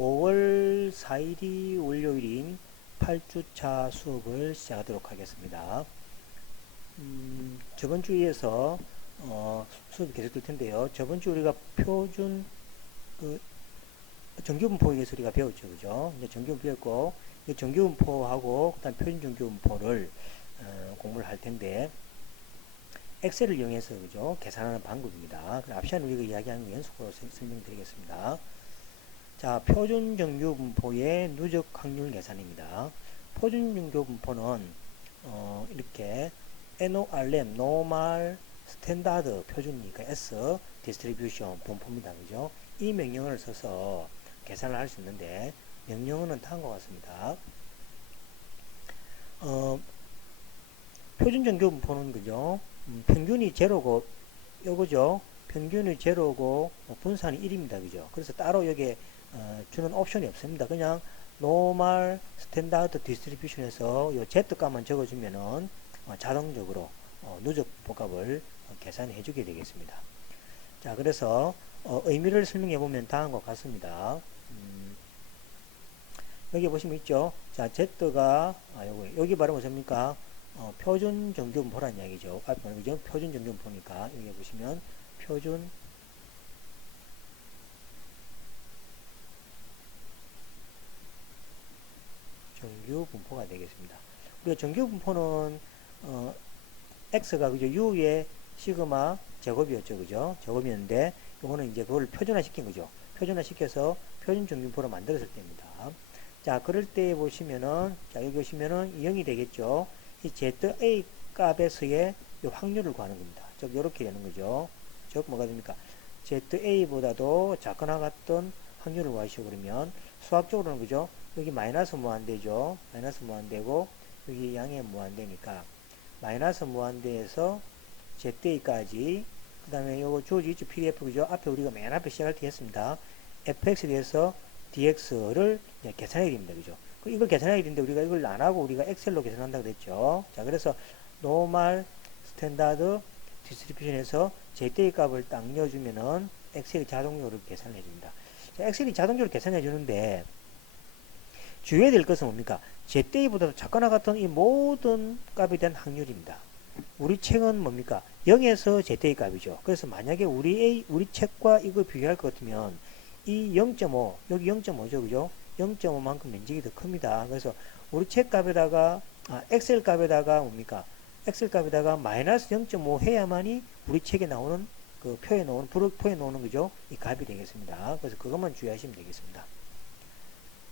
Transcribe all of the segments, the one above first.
5월 4일이 월요일인 8주차 수업을 시작하도록 하겠습니다. 저번 주에서 수업이 계속될 텐데요. 저번 주 우리가 표준 그 정규분포에 대해서 우리가 배웠죠, 그죠? 이제 정규분포 배웠고, 이 정규분포하고 그다음 표준 정규분포를 공부를 할 텐데, 엑셀을 이용해서 그죠? 계산하는 방법입니다. 그럼 앞 시간에 우리가 이야기한 거 연속으로 설명드리겠습니다. 자, 표준 정규분포의 누적 확률 계산입니다. 표준 정규분포는 이렇게 NORM, Normal, Standard 표준이니까 S, Distribution 분포입니다. 그죠? 이 명령어를 써서 계산을 할 수 있는데 명령어는 다음과 같습니다. 표준 정규분포는 그죠? 평균이 제로고 요거죠. 평균이 제로고 분산이 1입니다. 그죠? 그래서 따로 여기에 주는 옵션이 없습니다. 그냥 노멀 스탠다드 디스트리뷰션에서 요 Z값만 적어주면은 자동적으로 누적 복합을 계산해 주게 되겠습니다. 자, 그래서 의미를 설명해 보면 다음과 같습니다. 여기 보시면 있죠. 자, Z가 여기 발음은 뭡니까? 표준 정규분포란 이야기죠. 앞에 그죠? 표준 정규분포니까 여기 보시면 표준 정규분포가 되겠습니다. 우리가 정규분포는 x가 그죠? u의 시그마 제곱이었죠, 그죠? 제곱이었는데 이거는 이제 그걸 표준화 시킨 거죠. 표준화 시켜서 표준 정규분포로 만들었을 때입니다. 자, 그럴 때 보시면은 자, 여기 보시면은 0이 되겠죠. 이 ZA 값에서의 이 확률을 구하는 겁니다. 즉 이렇게 되는 거죠. 즉 뭐가 됩니까? ZA보다도 작거나 같던 확률을 구하시오. 그러면 수학적으로는 그죠? 여기 마이너스 무한대죠. 마이너스 무한대고 여기 양의 무한대니까 마이너스 무한대에서 ZA까지 그 다음에 요거 주어져 있죠. PDF 그죠? 앞에 우리가 맨 앞에 시작할 때 했습니다. fx에 대해서 dx를 계산해야 됩니다. 그죠? 이걸 계산하게 되는데 우리가 이걸 안 하고 우리가 엑셀로 계산한다고 그랬죠. 자, 그래서 노멀 스탠다드 디스트리뷰션에서 ZA 값을 딱 넣어주면은 엑셀이 자동적으로 계산을 해줍니다. 자, 엑셀이 자동적으로 계산해 주는데 주의해야 될 것은 뭡니까? ZA보다 작거나 같은 이 모든 값에 대한 확률입니다. 우리 책은 뭡니까? 0에서 ZA 값이죠. 그래서 만약에 우리 책과 이거 비교할 것 같으면 이 0.5, 여기 0.5죠, 그죠? 0.5만큼 면적이 더 큽니다. 그래서 우리 책 값에다가, 엑셀 값에다가 뭡니까? 엑셀 값에다가 마이너스 0.5 해야만이 우리 책에 나오는 그 표에 나오는, 표에 나오는 거죠? 이 값이 되겠습니다. 그래서 그것만 주의하시면 되겠습니다.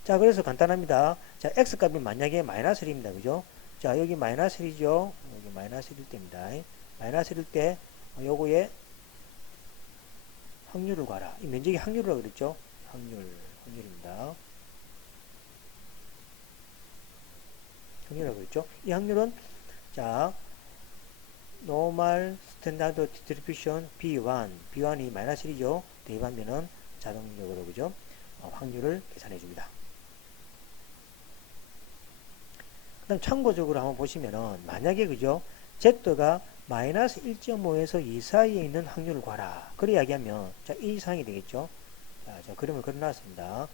자, 그래서 간단합니다. 자, x 값이 만약에 마이너스 1입니다. 그죠? 자, 여기 마이너스 1이죠? 여기 마이너스 1일 때입니다. 마이너스 1일 때, 요거에 확률을 구하라. 이 면적이 확률이라고 그랬죠? 확률입니다. 확률이라고 그랬죠? 이 확률은, 자, normal standard distribution B1이 마이너스 1이죠? 대입하면은 자동적으로, 그죠? 확률을 계산해 줍니다. 그 다음 참고적으로 한번 보시면은, 만약에, 그죠? Z가 마이너스 1.5에서 2 사이에 있는 확률을 구하라. 그래 이야기하면, 자, 이 이상이 되겠죠? 자, 그림을 그려놨습니다.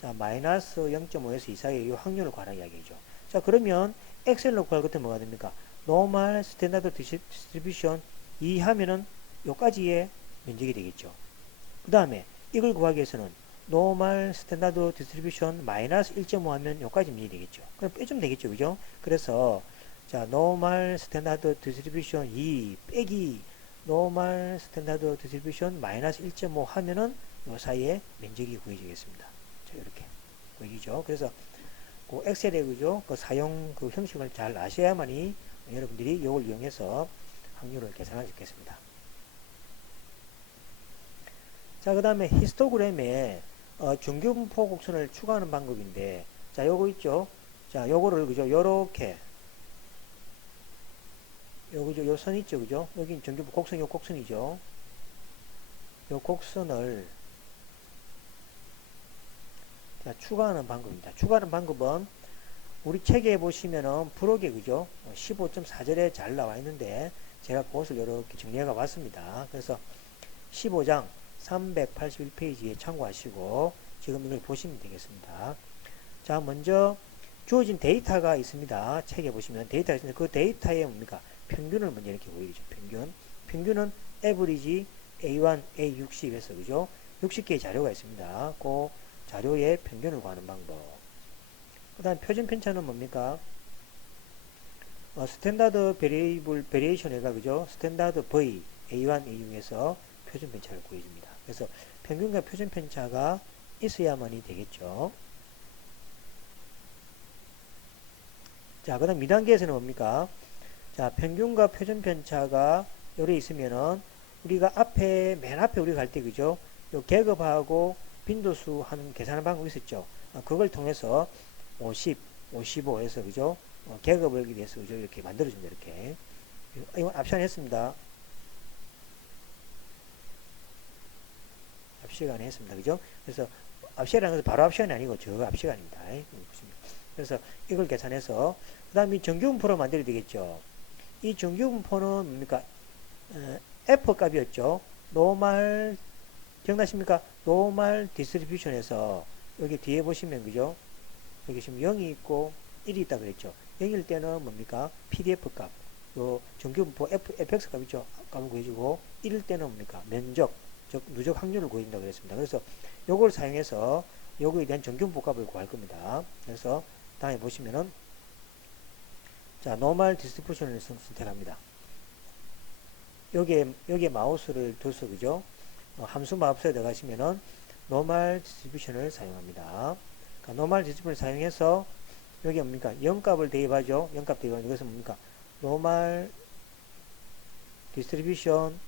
자, 마이너스 0.5에서 2 사이에 이 확률을 구하라 이야기죠. 자, 그러면 엑셀로 구할 것은 뭐가 됩니까? 노멀 스탠다드 디스트리뷰션 2 하면은 요까지의 면적이 되겠죠. 그 다음에 이걸 구하기 위해서는 노멀 스탠다드 디스트리뷰션 마이너스 1.5 하면 요까지 면적이 되겠죠. 그럼 빼주면 되겠죠. 그죠? 그래서 자, 노멀 스탠다드 디스트리뷰션 2 빼기 노멀 스탠다드 디스트리뷰션 마이너스 1.5 하면은 요 사이에 면적이 구해지겠습니다. 자, 이렇게 보이죠. 그래서 그 엑셀의 그죠? 그 사용 그 형식을 잘 아셔야만이 여러분들이 이걸 이용해서 확률을 계산할 수 있겠습니다. 자, 그 다음에 히스토그램에 정규분포 곡선을 추가하는 방법인데, 자, 요거 있죠? 자, 요거를 그죠? 요렇게 요거죠? 요 선 있죠? 그죠? 여기 정규분포 곡선, 요 곡선이죠? 요 곡선을 자, 추가하는 방법입니다. 추가하는 방법은 우리 책에 보시면은 부록에 그죠? 15.4절에 잘 나와 있는데 제가 그것을 이렇게 정리해 봤습니다. 그래서 15장 381페이지에 참고하시고 지금 이걸 보시면 되겠습니다. 자, 먼저 주어진 데이터가 있습니다. 책에 보시면 데이터가 있는데 그 데이터에 뭡니까? 평균을 먼저 이렇게 보이죠. 평균은 average A1, A60 해서 그죠? 60개의 자료가 있습니다. 그 자료의 평균을 구하는 방법. 그 다음 표준 편차는 뭡니까? 스탠다드 베리에이션 해가 그죠? 스탠다드 V A1, A6에서 표준 편차를 구해줍니다. 그래서 평균과 표준 편차가 있어야만이 되겠죠. 자, 그 다음 2단계에서는 뭡니까? 자, 평균과 표준 편차가 요래 있으면은 우리가 맨 앞에 우리가 갈 때 그죠? 요 계급하고 빈도수 하는 계산하는 방법이 있었죠. 그걸 통해서 50, 55에서 그죠? 계급을 하기 위해서 그죠? 이렇게 만들어줍니다. 이렇게. 이건 앞 시간에 했습니다. 앞 시간에 했습니다. 그죠? 그래서 앞 시간이라는 것은 바로 앞 시간이 아니고 저 앞 시간입니다. 그래서 이걸 계산해서 그 다음에 정규분포로 만들어야 되겠죠. 이 정규분포는 뭡니까? F 값이었죠. 노멀 기억나십니까? 노멀 디스트리뷰션에서 여기 뒤에 보시면 그죠? 여기 지금 0이 있고 1이 있다 그랬죠. 0일 때는 뭡니까? PDF 값. 요 정규분포 fx 값 있죠. 값을 구해주고 1일 때는 뭡니까? 면적, 즉 누적 확률을 구해준다고 그랬습니다. 그래서 요걸 사용해서 요거에 대한 정규분포 값을 구할 겁니다. 그래서 다음에 보시면은 자, 노멀 디스트리뷰션을 선택합니다. 여기에 마우스를 둬서 그죠? 함수 마법서에 들어가시면은 노멀 디스트리뷰션을 사용합니다. 그러니까 노멀 디스트리뷰션을 사용해서 여기 뭡니까? 0값을 대입하죠. 0값 대입하는 이것은 뭡니까? 노멀 디스트리뷰션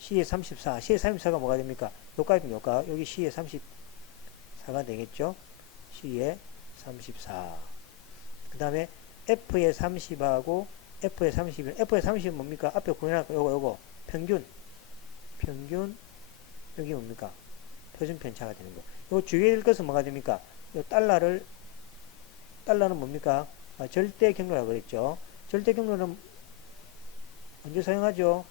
C의 34. C의 34가 뭐가 됩니까? 요 값이면 요 값. 여기 C의 34가 되겠죠? C의 34. 그 다음에 F의 30하고 F의 30은 F의 30은 뭡니까? 앞에 구현할 거 요거 평균 여기 뭡니까? 표준 편차가 되는 거. 요 주의할 것은 뭐가 됩니까? 요 달러는 뭡니까? 절대 경로라고 그랬죠. 절대 경로는 언제 사용하죠?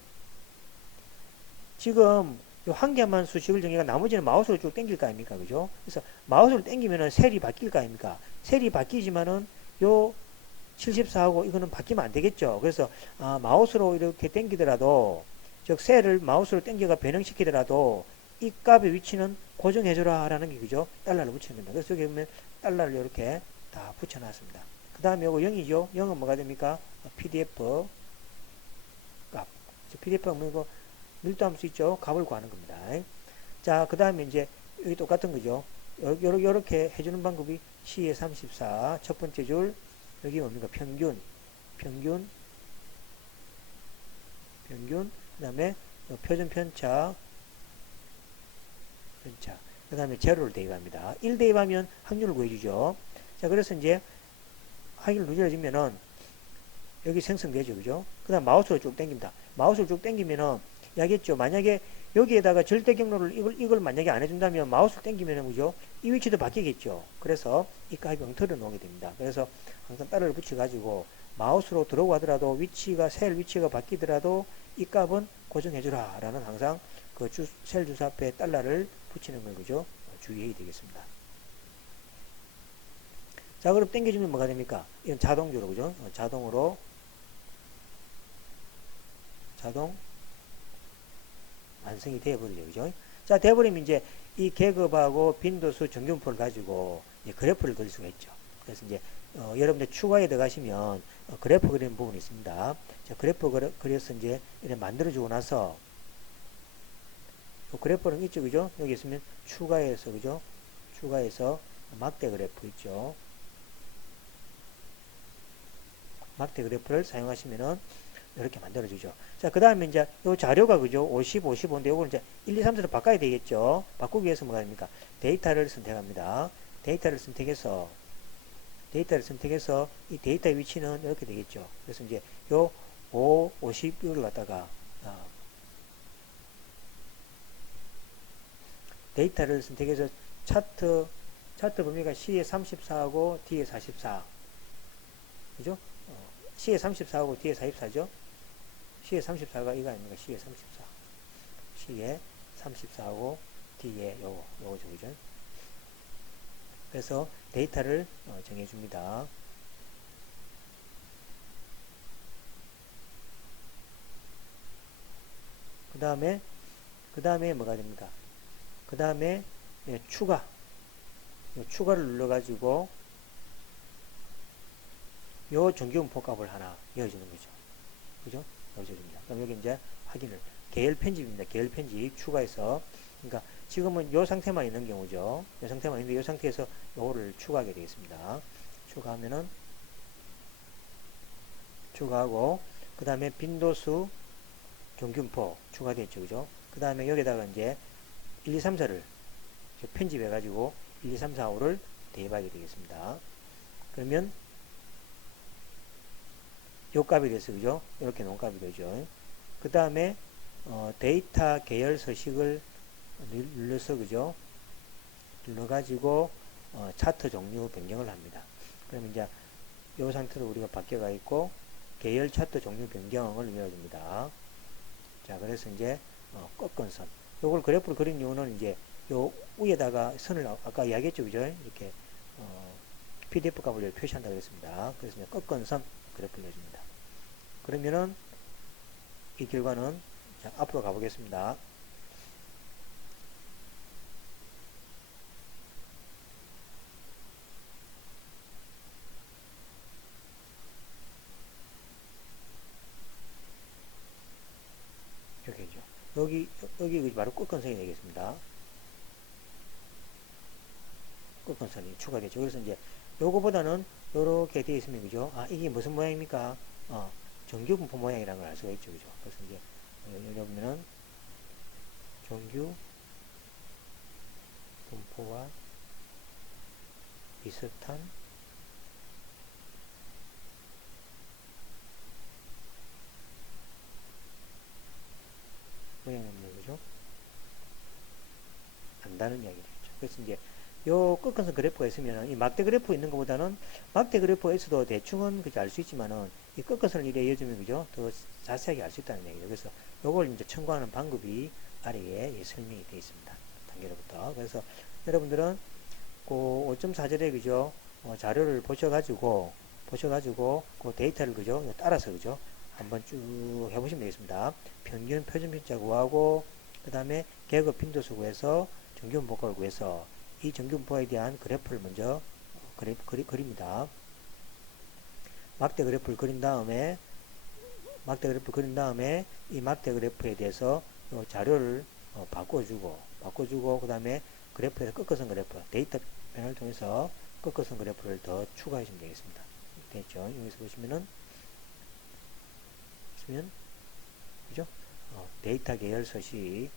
지금 요 한 개만 수식을 정해가 나머지는 마우스로 쭉 당길 거 아닙니까? 그죠? 그래서 마우스를 당기면은 셀이 바뀔 거 아닙니까? 셀이 바뀌지만은 요 74하고 이거는 바뀌면 안 되겠죠. 그래서 마우스로 이렇게 당기더라도 즉 셀을 마우스로 당겨가 변형시키더라도 이 값의 위치는 고정해줘라 라는 게 그죠? 달러를 붙이는 겁니다. 그래서 여기 보면 달러를 이렇게 다 붙여놨습니다. 그 다음에 이거 0이죠. 0은 뭐가 됩니까? PDF 값. PDF가 뭐고 밀도함수 있죠. 값을 구하는 겁니다. 자, 그 다음에 이제 여기 똑같은 거죠. 요렇게 해주는 방법이 C의 34 첫 번째 줄 여기 뭡니까? 평균 그 다음에 표준 편차 그 다음에 제로를 대입합니다. 1 대입하면 확률을 구해주죠. 자, 그래서 이제 확률을 누려지면은 여기 생성되죠. 그죠? 그 다음 마우스로 쭉 당깁니다. 마우스를 쭉 당기면은 야겠죠. 만약에 여기에다가 절대 경로를 이걸 만약에 안 해준다면 마우스를 당기면은 그죠? 이 위치도 바뀌겠죠. 그래서 이 값이 엉터리 놓게 됩니다. 그래서 항상 달러를 붙여가지고 마우스로 들어오고 하더라도 셀 위치가 바뀌더라도 이 값은 고정해주라 라는 항상 그 셀 주소 앞에 달러를 붙이는 걸 그죠? 주의해야 되겠습니다. 자, 그럼 당겨주면 뭐가 됩니까? 이건 자동적으로 그죠? 자동 완성이 되어버리죠. 그죠? 자, 되어버리면 이제 이 계급하고 빈도수 정규분포를 가지고 그래프를 그릴 수가 있죠. 그래서 이제 여러분들 추가에 들어가시면 그래프 그리는 부분이 있습니다. 자, 그래프 그려서 이제 이렇게 만들어주고 나서 그래프는 있죠. 그죠? 여기 있으면 추가해서 그죠? 추가해서 막대 그래프 있죠. 막대 그래프를 사용하시면은 이렇게 만들어주죠. 자, 그 다음에 이제 요 자료가 그죠? 50, 55인데 요걸 이제 1, 2, 3, 4로 바꿔야 되겠죠? 바꾸기 위해서 뭐가 됩니까? 데이터를 선택합니다. 데이터를 선택해서 이 데이터의 위치는 이렇게 되겠죠. 그래서 이제 요 5, 50 이걸 갖다가 데이터를 선택해서 차트 범위가 C에 34하고 D에 44 그죠? C에 34하고 D에 44죠? C에 34가 이거 아닙니까? C에 34. C에 34하고 D에 요거죠. 그죠? 그래서 데이터를 정해줍니다. 그 다음에 뭐가 됩니까? 그 다음에 추가를 눌러가지고 요 정규분포 값을 하나 넣어주는 거죠. 그죠? 넣어줍니다. 그럼 여기 이제 확인을 계열 편집입니다. 계열 편집 추가해서 그러니까 지금은 요 상태만 있는 경우죠. 요 상태만 있는데 요 상태에서 요거를 추가하게 되겠습니다. 추가하고 그 다음에 빈도수 정규분포 추가됐죠. 그죠? 그 다음에 여기다가 이제 1, 2, 3, 4를 편집해 가지고 1, 2, 3, 4, 5를 대입하게 되겠습니다. 그러면 요 값이 돼서 그죠? 이렇게 놓은 값이 되죠. 그 다음에 데이터 계열 서식을 눌러서 그죠? 눌러가지고 차트 종류 변경을 합니다. 그러면 이제 이 상태로 우리가 바뀌어가 있고 계열 차트 종류 변경을 눌러줍니다. 자, 그래서 이제 꺾은 선. 요걸 그래프를 그린 이유는 이제 요 위에다가 선을 아까 이야기했죠, 그죠? 이렇게 PDF 값을 표시한다고 그랬습니다. 그래서 이제 꺾은 선 그래프를 내줍니다. 그러면은 이 결과는 자, 앞으로 가보겠습니다. 이렇게죠. 여기 바로 끝건선이 되겠습니다. 끝건선이 추가되죠. 그래서 이제 요거보다는 요렇게 되어 있으면 그죠? 아, 이게 무슨 모양입니까? 정규 분포 모양이라는 걸 알 수가 있죠. 그죠? 그래서 이제 여기 보면은 정규 분포와 비슷한 모양입니다. 그죠? 안다는 이야기죠. 그래서 이제 요 끝건선 그래프가 있으면 이 막대 그래프 있는 것보다는 막대 그래프가 있어도 대충은 그죠 알 수 있지만은 이 끝건선을 이래 이어주면 그죠 더 자세하게 알 수 있다는 얘기죠. 그래서 요걸 이제 첨가하는 방법이 아래에 설명이 되어 있습니다. 단계로부터. 그래서 여러분들은 그 5.4절에 그죠 자료를 보셔가지고 그 데이터를 그죠 따라서 그죠 한번 쭉 해보시면 되겠습니다. 평균 표준편차 구하고 그 다음에 계급 빈도수 구해서 정규분포를 구해서 이 정규분포에 대한 그래프를 먼저 그립니다. 막대 그래프를 그린 다음에 이 막대 그래프에 대해서 자료를 바꿔주고 그 다음에 그래프에서 꺾어선 그래프 데이터 변화를 통해서 꺾어선 그래프를 더 추가해 주면 되겠습니다. 됐죠? 여기서 보시면 그죠? 데이터 계열 서식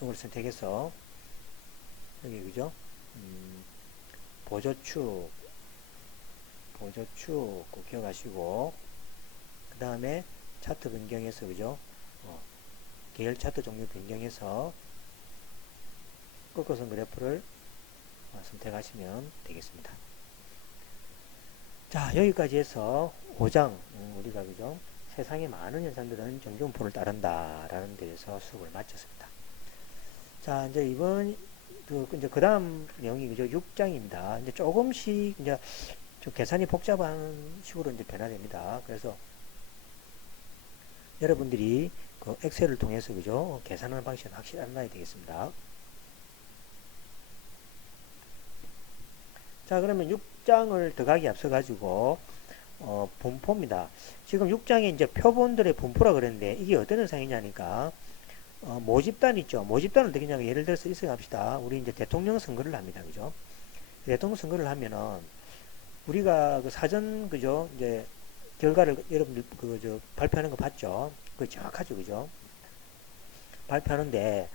이걸 선택해서 여기 그죠? 보조축 꼭 기억하시고 그 다음에 차트 변경해서 그죠? 계열 차트 종류 변경해서 꺾어선 그래프를 선택하시면 되겠습니다. 자, 여기까지 해서 5장 우리가 그죠? 세상에 많은 현상들은 정규분포를 따른다라는 데에서 수업을 마쳤습니다. 자, 이제 이제 그 다음 내용이 그죠? 6장입니다. 이제 조금씩 이제 좀 계산이 복잡한 식으로 이제 변화됩니다. 그래서 여러분들이 그 엑셀을 통해서 그죠? 계산하는 방식은 확실히 알아야 되겠습니다. 자, 그러면 6장을 더 가기 앞서 가지고 분포입니다. 지금 6장에 이제 표본들의 분포라 그랬는데 이게 어떤 현상이냐니까 모집단 있죠. 모집단을 어떻게 하냐면 예를 들어서 이렇게 합시다. 우리 이제 대통령 선거를 합니다. 그죠? 대통령 선거를 하면은 우리가 그 사전 그죠? 이제 결과를 여러분들 발표하는 거 봤죠? 그 정확하죠. 그죠? 발표하는데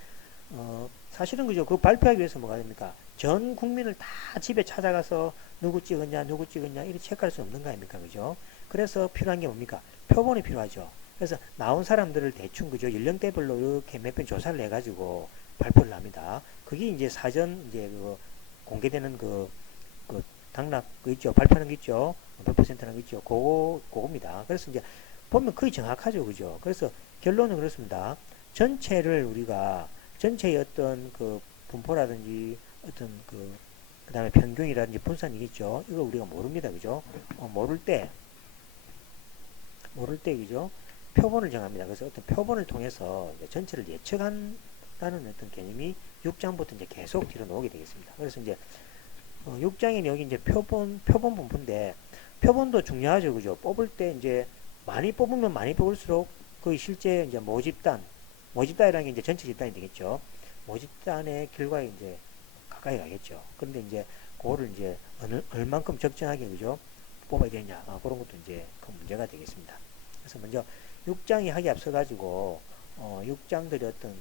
사실은 그죠? 그 발표하기 위해서 뭐가 됩니까? 전 국민을 다 집에 찾아가서 누구 찍었냐 이렇게 체크할 수 없는 거 아닙니까? 그죠? 그래서 필요한 게 뭡니까? 표본이 필요하죠. 그래서 나온 사람들을 대충 그죠? 연령대별로 이렇게 몇 번 조사를 해가지고 발표를 합니다. 그게 이제 사전 이제 그 공개되는 그 당락 그 있죠? 발표하는 게 있죠? 몇 퍼센트라는 거 있죠? 그겁니다. 그래서 이제 보면 거의 정확하죠. 그죠? 그래서 결론은 그렇습니다. 전체의 어떤 그 분포라든지 어떤 그 다음에 평균이라든지 분산이겠죠. 이걸 우리가 모릅니다. 그죠? 모를 때, 그죠? 표본을 정합니다. 그래서 어떤 표본을 통해서 전체를 예측한다는 어떤 개념이 6장부터 이제 계속 뒤로 나오게 되겠습니다. 그래서 이제 6장에 여기 이제 표본 분포인데, 표본도 중요하죠. 그죠? 뽑을 때 이제 많이 뽑으면 많이 뽑을수록 거의 실제 이제 모집단이라는 게 이제 전체 집단이 되겠죠. 모집단의 결과에 이제 가까이 가겠죠. 그런데 이제 그거를 이제 얼만큼 적정하게, 그죠? 뽑아야 되냐. 그런 것도 이제 큰 문제가 되겠습니다. 그래서 먼저 6장이 하기 앞서가지고 6장들이 어떤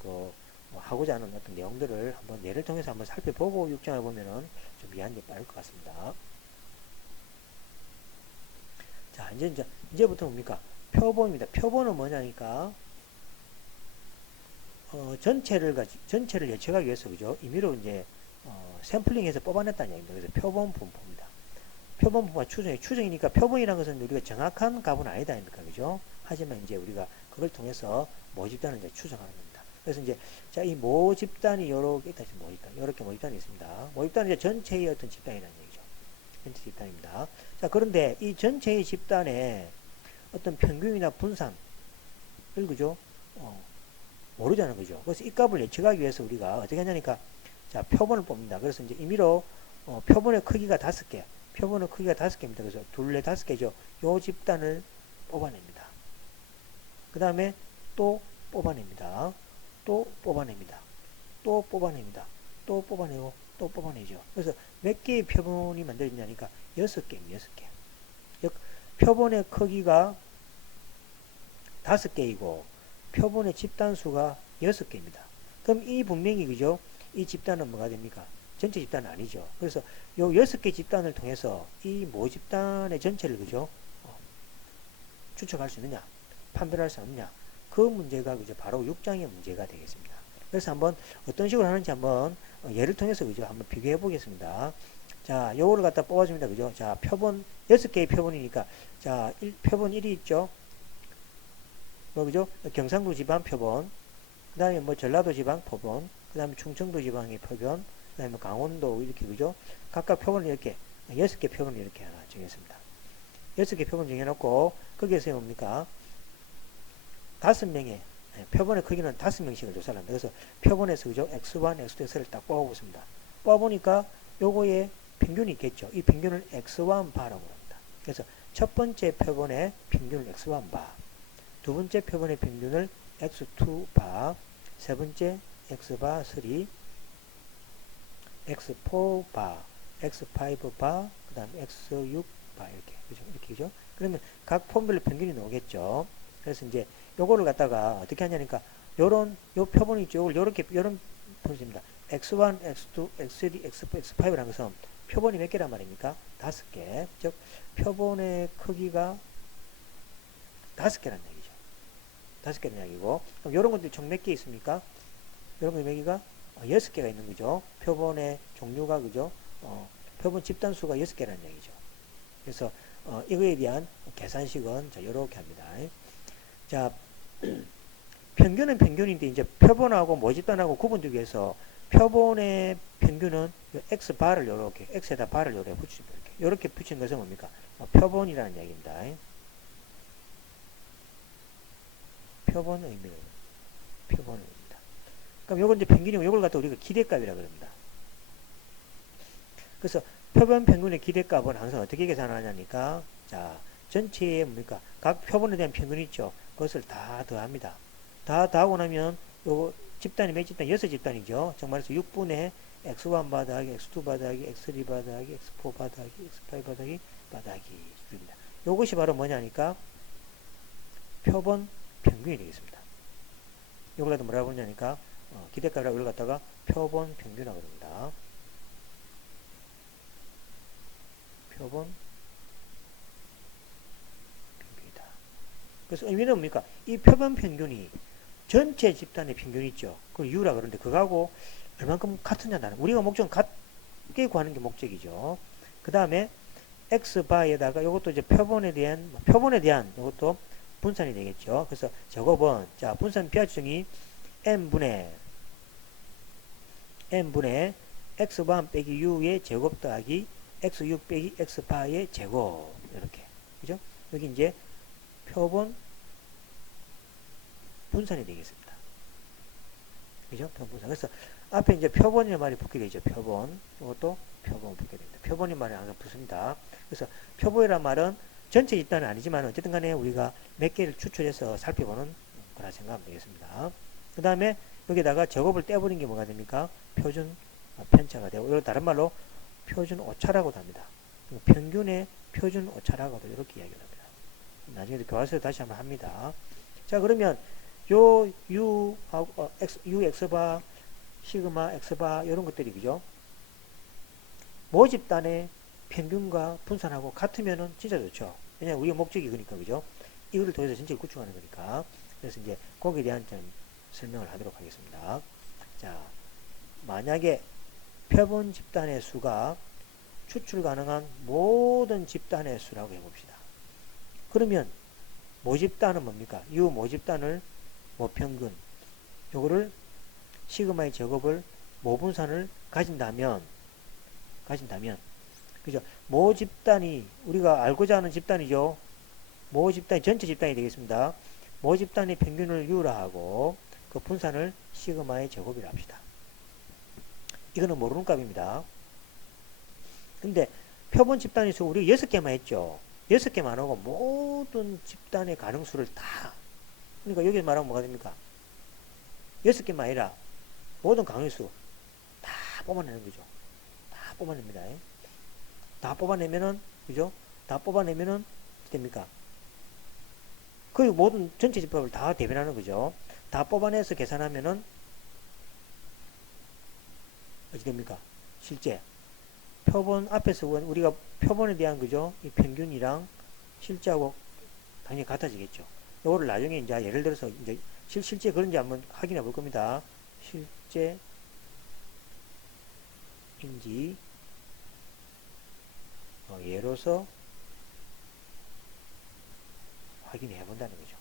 하고자 하는 어떤 내용들을 한번 예를 통해서 한번 살펴보고 6장을 보면은 좀 이해하는 게 빠를 것 같습니다. 자, 이제부터 뭡니까? 표본입니다. 표본은 뭐냐니까, 전체를 예측하기 위해서, 그죠? 임의로 이제, 샘플링해서 뽑아냈다는 얘기입니다. 그래서 표본 분포입니다. 표본 분포가 추정이니까 표본이라는 것은 우리가 정확한 값은 아니다, 아닙니까? 그죠? 하지만 이제 우리가 그걸 통해서 모집단을 이제 추정하는 겁니다. 그래서 이제, 자, 이 모집단이 요렇게 있다, 요렇게 모집단이 있습니다. 모집단은 이제 전체의 어떤 집단이라는 얘기죠. 전체 집단입니다. 자, 그런데 이 전체의 집단에 어떤 평균이나 분산을, 그죠? 모르자는 거죠. 그래서 이 값을 예측하기 위해서 우리가 어떻게 하냐니까, 자, 표본을 뽑는다. 그래서 이제 임의로, 표본의 크기가 5개. 표본의 크기가 5개입니다. 그래서 둘레 5개죠. 요 집단을 뽑아냅니다. 그 다음에 또 뽑아냅니다. 또 뽑아냅니다. 또 뽑아냅니다. 또 뽑아내고 또 뽑아내죠. 그래서 몇 개의 표본이 만들어지냐니까 6개입니다. 6개. 표본의 크기가 5개이고 표본의 집단수가 6개입니다. 그럼 이 분명히, 그죠? 이 집단은 뭐가 됩니까? 전체 집단은 아니죠. 그래서 요 6개 집단을 통해서 이 모집단의 전체를, 그죠? 추측할 수 있느냐? 판별할 수 없느냐? 그 문제가, 그죠? 바로 6장의 문제가 되겠습니다. 그래서 한번 어떤 식으로 하는지 한번 예를 통해서, 그죠? 한번 비교해 보겠습니다. 자, 요거를 갖다 뽑아줍니다. 그죠? 자, 표본, 6개의 표본이니까, 자, 표본 1이 있죠? 그죠? 경상도 지방 표본, 그 다음에 뭐 전라도 지방 표본, 그 다음에 충청도 지방의 표본, 그 다음에 강원도 이렇게, 그죠? 각각 표본을 이렇게, 6개 표본을 이렇게 하나 정했습니다. 6개 표본 정해놓고, 거기에서 뭡니까? 5명의, 표본의 크기는 5명씩을 조사를 합니다. 그래서 표본에서, 그죠? X1, X2, X를 딱 뽑아보겠습니다. 뽑아보니까 요거에 평균이 있겠죠. 이 평균을 X1 바라고 합니다. 그래서 첫 번째 표본의 평균을 X1 바, 두 번째 표본의 평균을 X2 바, 세 번째 X바 3, X4 바, X5 바, 그 다음 X6 바, 이렇게, 그죠? 이렇게, 그죠? 그러면 각 포인별로 평균이 나오겠죠. 그래서 이제 요거를 갖다가 어떻게 하냐니까, 요 표본이 있죠. 요걸 요런 표본입니다. X1, X2, X3, X4, X5라는 것은 표본이 몇 개란 말입니까? 5개. 즉, 표본의 크기가 5개란 얘기죠. 5개란 얘기고, 그럼 요런 것들이 총 몇 개 있습니까? 요런 거 몇 개가? 6개가 있는 거죠. 표본의 종류가, 그죠? 표본 집단수가 6개라는 얘기죠. 그래서, 이거에 대한 계산식은, 자, 요렇게 합니다. 자, 평균은 평균인데, 이제 표본하고 모집단하고 구분되기 위해서, 표본의 평균은 X바를 요렇게, X에다 바를 요렇게 붙입니다. 요렇게 붙인 것은 뭡니까? 표본이라는 얘기입니다. 표본 의미는, 표본 의미입니다. 그럼 요건 이제 평균이고, 요걸 갖다 우리가 기대값이라 그럽니다. 그래서 표본 평균의 기대값은 항상 어떻게 계산하냐니까, 자, 전체에 뭡니까? 각 표본에 대한 평균이 있죠. 그것을 다 더합니다. 다 더하고 나면 요거 집단이 몇 집단? 6집단이죠. 정말해서 6분의 X1 바 더하기 X2 바 더하기 X3 바 더하기 X4 바 더하기 X5 바 더하기 바 더하기 입니다. 요것이 바로 뭐냐니까 표본 평균이 되겠습니다. 요걸 갖다 뭐라고 하냐니까 기대값이라고 이걸 갖다가 표본 평균이라고 합니다. 표본 평균이다. 그래서 의미는 뭡니까? 이 표본 평균이 전체 집단의 평균이 있죠. 그걸 U라 그러는데 그거하고 얼만큼 같으냐는 우리가 목적은 같게 구하는 게 목적이죠. 그 다음에 X바에다가 이것도 이제 표본에 대한 이것도 분산이 되겠죠. 그래서 제곱은 자 분산 비하정이 n분의 n분의 x반 빼기 u의 제곱 더하기 x6 빼기 x바의 제곱. 이렇게. 그죠? 여기 이제 표본 분산이 되겠습니다. 그죠? 표본 분산. 그래서 앞에 이제 표본이라는 말이 붙게 되죠. 표본. 이것도 표본 붙게 됩니다. 표본이 말이 항상 붙습니다. 그래서 표본이란 말은 전체 집단은 아니지만 어쨌든 간에 우리가 몇 개를 추출해서 살펴보는 거라 생각하면 되겠습니다. 그 다음에 여기다가 제곱을 떼버린 게 뭐가 됩니까? 표준 편차가 되고, 이걸 다른 말로 표준 오차라고도 합니다. 평균의 표준 오차라고도 이렇게 이야기를 합니다. 나중에 교과서에 다시 한번 합니다. 자, 그러면 요 u, u x바, 시그마 x바 이런 것들이 그죠? 모집단의 평균과 분산하고 같으면은 진짜 좋죠. 왜냐면 우리가 목적이 그러니까 그죠? 이거를 통해서 전체를 구축하는 거니까. 그래서 이제 거기에 대한 좀 설명을 하도록 하겠습니다. 자, 만약에 표본 집단의 수가 추출 가능한 모든 집단의 수라고 해봅시다. 그러면 모집단은 뭡니까? 이 모집단을 모평균, 요거를 시그마의 제곱을 모분산을 가진다면, 그죠? 모집단이 우리가 알고자 하는 집단이죠. 모집단이 전체 집단이 되겠습니다. 모집단의 평균을 u라 하고 그 분산을 시그마의 제곱이라 합시다. 이거는 모르는 값입니다. 근데 표본 집단의 수 우리 6개만 했죠. 6개만 하고 모든 집단의 가능수를 다, 그러니까 여기 말하면 뭐가 됩니까? 6개만 아니라 모든 가능수 다 뽑아내는 거죠. 다 뽑아냅니다. 다 뽑아내면은, 그죠? 다 뽑아내면은 됩니까? 그 모든 전체 집합을 다 대변하는 거죠. 다 뽑아내서 계산하면은 어찌 됩니까? 실제 표본 앞에서 우리가 표본에 대한 그죠? 이 평균이랑 실제하고 당연히 같아지겠죠. 이거를 나중에 이제 예를 들어서 이제 실제 그런지 한번 확인해 볼 겁니다. 실제인지 예로서 확인해 본다는 거죠.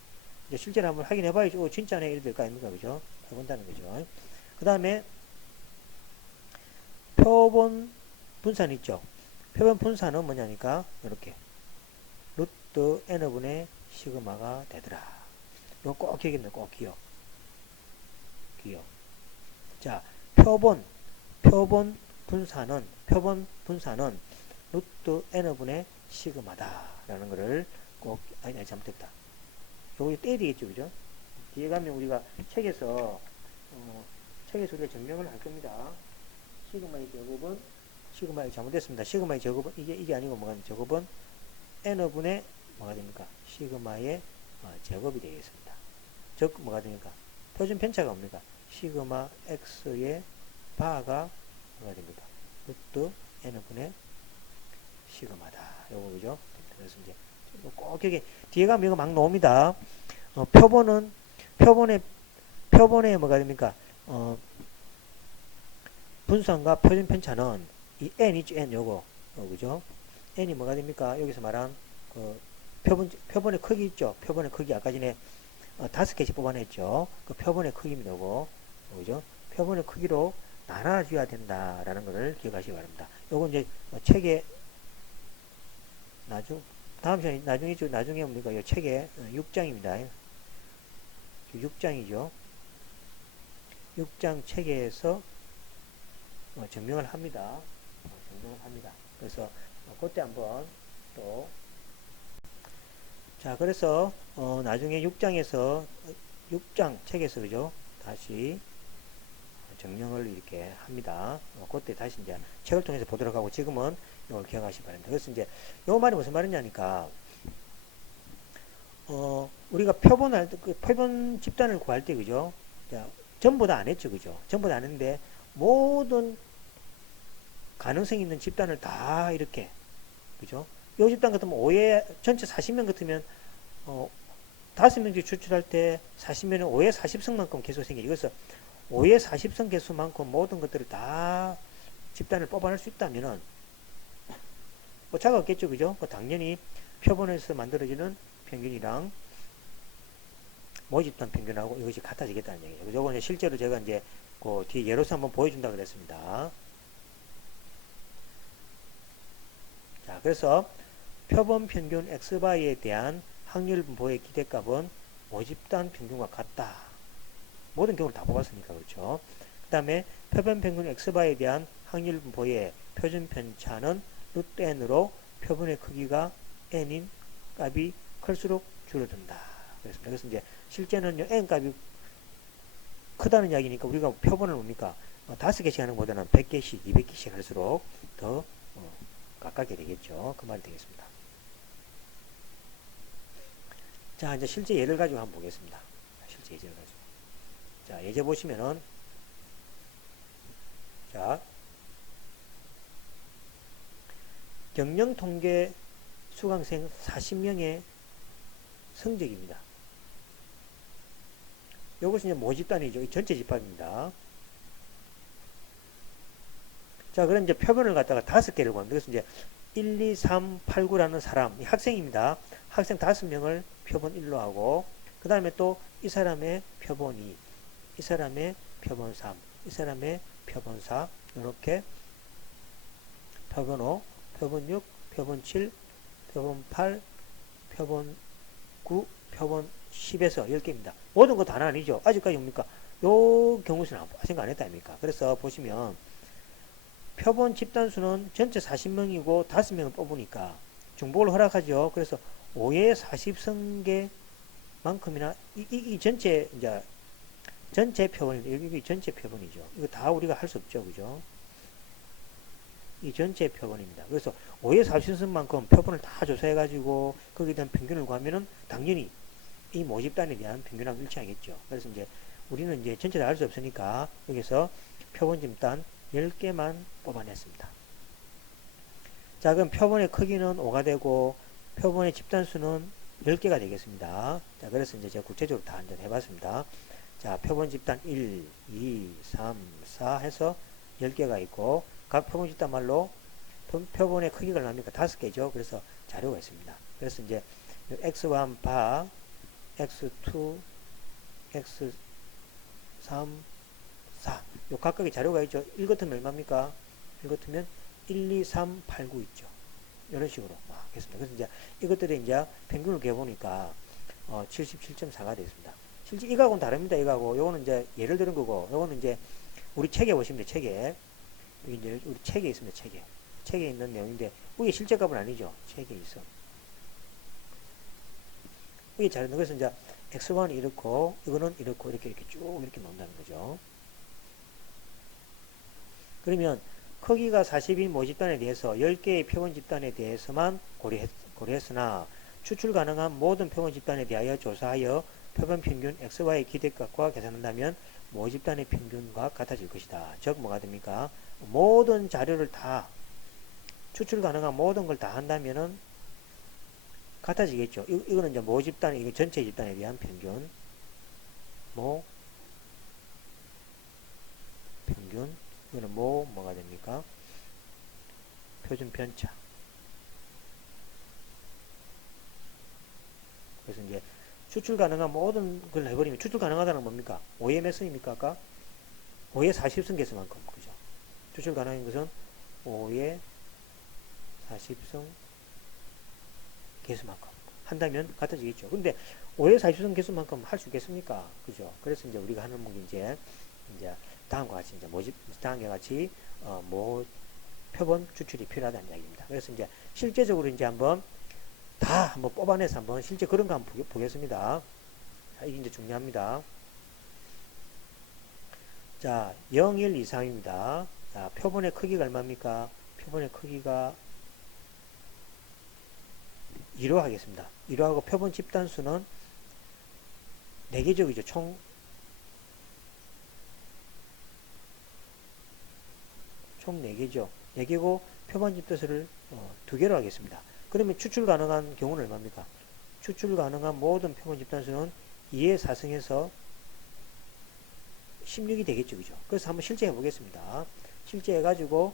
이제 실제로 한번 확인해 봐야죠. 진짜네 이래 될 거 아닙니까? 그죠? 해본다는 거죠. 그 다음에 표본 분산 있죠. 표본 분산은 뭐냐니까 이렇게 루트 n분의 시그마가 되더라. 이거 꼭 기억입니다. 꼭 기억. 자, 표본 분산은 루트 n분의 시그마다라는 거를 꼭, 아니 잘못됐다. 요거 떼야 되겠죠, 그죠? 뒤에 가면 우리가 책에서 우리가 증명을 할 겁니다. 시그마의 제곱은, 시그마의 잘못됐습니다. 시그마의 제곱은, 이게 아니고 뭐가 제곱은 n분의 뭐가 됩니까? 시그마의 제곱이 되겠습니다. 즉, 뭐가 됩니까? 표준 편차가 뭡니까? 시그마 x의 바가 뭐가 됩니까? 루트 n분의 시그마다. 요거, 그죠? 그래서 이제 꼭 여기 뒤에 가면 이거 막 나옵니다. 표본에 뭐가 됩니까? 분산과 표준 편차는 이 n 있죠, n 요거. 그죠? n이 뭐가 됩니까? 여기서 말한 표본의 크기 있죠? 표본의 크기 아까 전에 5개씩 뽑아냈죠? 그 표본의 크기입니다, 요거. 그죠? 표본의 크기로 나눠줘야 된다라는 것을 기억하시기 바랍니다. 요거 이제 책에 다음 시간에 나중에 뭡니까? 이 책에 6장입니다. 6장이죠. 6장 책에서 증명을 합니다. 그래서 그때 한번 또 자, 그래서 나중에 6장 책에서 그죠? 다시 증명을 이렇게 합니다. 그때 다시 이제 책을 통해서 보도록 하고 지금은 이걸 기억하시기 바랍니다. 그래서 이제 요 말이 무슨 말이냐니까 우리가 표본 집단을 구할 때 그죠? 자, 전부 다 안 했죠, 그죠? 전부 다 안 했는데 모든 가능성 있는 집단을 다 이렇게 그죠? 요 집단 같으면 5에 전체 40명 같으면 5명씩 추출할 때 40명은 5에 40성만큼 개수 생기죠. 그래서 5의 40성 개수만큼 모든 것들을 다 집단을 뽑아낼 수 있다면은 오차가 없겠죠, 그죠? 당연히 표본에서 만들어지는 평균이랑 모집단 평균하고 이것이 같아지겠다는 얘기죠. 요거 실제로 제가 이제 그 뒤에 예로서 한번 보여준다 그랬습니다. 자, 그래서 표본 평균 x바이에 대한 확률 분포의 기대값은 모집단 평균과 같다. 모든 경우를 다 뽑았으니까 그렇죠. 그 다음에 표본 평균 x바이에 대한 확률 분포의 표준 편차는 루트 n으로 표본의 크기가 n인 값이 클수록 줄어든다. 그렇습니다. 그래서 이제 실제는요, n 값이 크다는 이야기니까 우리가 표본을 뭡니까? 5개씩 하는 것보다는 100개씩, 200개씩 할수록 더 가깝게 되겠죠. 그 말이 되겠습니다. 자, 이제 실제 예를 가지고 한번 보겠습니다. 실제 예제를 가지고. 자, 예제 보시면은, 자, 경영 통계 수강생 40명의 성적입니다. 이것은 이제 모집단이죠. 이 전체 집합입니다. 자, 그럼 이제 표본을 갖다가 5개를 구합니다. 그래서 이제 1, 2, 3, 8, 9라는 사람, 학생입니다. 학생 5명을 표본 1로 하고, 그 다음에 또 이 사람의 표본 2, 이 사람의 표본 3, 이 사람의 표본 4, 이렇게 표본 5, 표본 6, 표본 7, 표본 8, 표본 9, 표본 10에서 10개입니다. 모든 거 다는 아니죠. 아직까지 뭡니까? 요 경우에서는 생각 안 했다 아닙니까? 그래서 보시면 표본 집단수는 전체 40명이고 5명을 뽑으니까 중복을 허락하죠. 그래서 5의 40성계만큼이나 이 전체 이제 전체 표본이 여기 전체 표본이죠. 이거 다 우리가 할 수 없죠, 그죠? 이 전체 표본입니다. 그래서 5의 40성만큼 표본을 다 조사해가지고 거기에 대한 평균을 구하면은 당연히 이 모집단에 대한 평균하고 일치하겠죠. 그래서 이제 우리는 이제 전체 다 할 수 없으니까 여기서 표본 집단 10개만 뽑아냈습니다. 자, 그럼 표본의 크기는 5가 되고 표본의 집단수는 10개가 되겠습니다. 자, 그래서 이제 제가 구체적으로 다 한번 해봤습니다. 자, 표본 집단 1, 2, 3, 4 해서 10개가 있고 각 표본 집단 말로 표본의 크기가 얼마입니까? 5개죠. 그래서 자료가 있습니다. 그래서 이제 x1 바, x2, x3, 4. 요 각각의 자료가 있죠. 1 같으면 얼마입니까? 1 같으면 1, 2, 3, 8, 9 있죠. 이런 식으로 막 했습니다. 그래서 이제 이것들이 이제 평균을 개보니까 77.4가 되었습니다. 실제 이거하고는 다릅니다. 이거하고 요거는 이제 예를 들은 거고 요거는 이제 우리 책에 보시면 돼요. 책에 여기 이제 우리 책에 있습니다. 책에 있는 내용인데 이게 실제 값은 아니죠. 책에 있어. 이게 자료인데 그래서 이제 x1이 이렇고 이거는 이렇고 이렇게 쭉 이렇게 나온다는 거죠. 그러면 크기가 40인 모집단에 대해서 10개의 표본 집단에 대해서만 고려했으나 추출 가능한 모든 표본 집단에 대하여 조사하여 표본 평균 xy의 기대값과 계산한다면 모집단의 평균과 같아질 것이다. 즉 뭐가 됩니까? 모든 자료를 다 추출 가능한 모든 걸 다 한다면은 같아지겠죠. 이거는 이제 모집단, 이거 전체 집단에 대한 평균, 평균. 이거는 뭐가 됩니까? 표준 편차. 그래서 이제 추출 가능한 모든 걸 해버리면 추출 가능하다는 건 뭡니까? 5의 몇 승입니까? 아까? 5의 40승 개수만큼. 그죠? 추출 가능한 것은 5의 40승 개수만큼. 한다면 같아지겠죠. 근데 5의 40승 개수만큼 할 수 있겠습니까? 그죠? 그래서 이제 우리가 하는 게 이제 다음과 같이 이제 다음과 같이 표본 추출이 필요하다는 이야기입니다. 그래서 이제 실제적으로 이제 한번 뽑아내서 한번 실제 그런 거 한번 보겠습니다. 자, 이게 이제 중요합니다. 자, 0, 1, 2, 3입니다. 자, 표본의 크기가 얼마입니까? 표본의 크기가 2로 하겠습니다. 2로 하고 표본 집단수는 4개죠. 그죠? 총 4개죠. 4개고 표본 집단수를 2개로 하겠습니다. 그러면 추출 가능한 경우는 얼마입니까? 추출 가능한 모든 표본 집단수는 2의 4승에서 16이 되겠죠. 그죠? 그래서 한번 실제 해보겠습니다. 실제 해가지고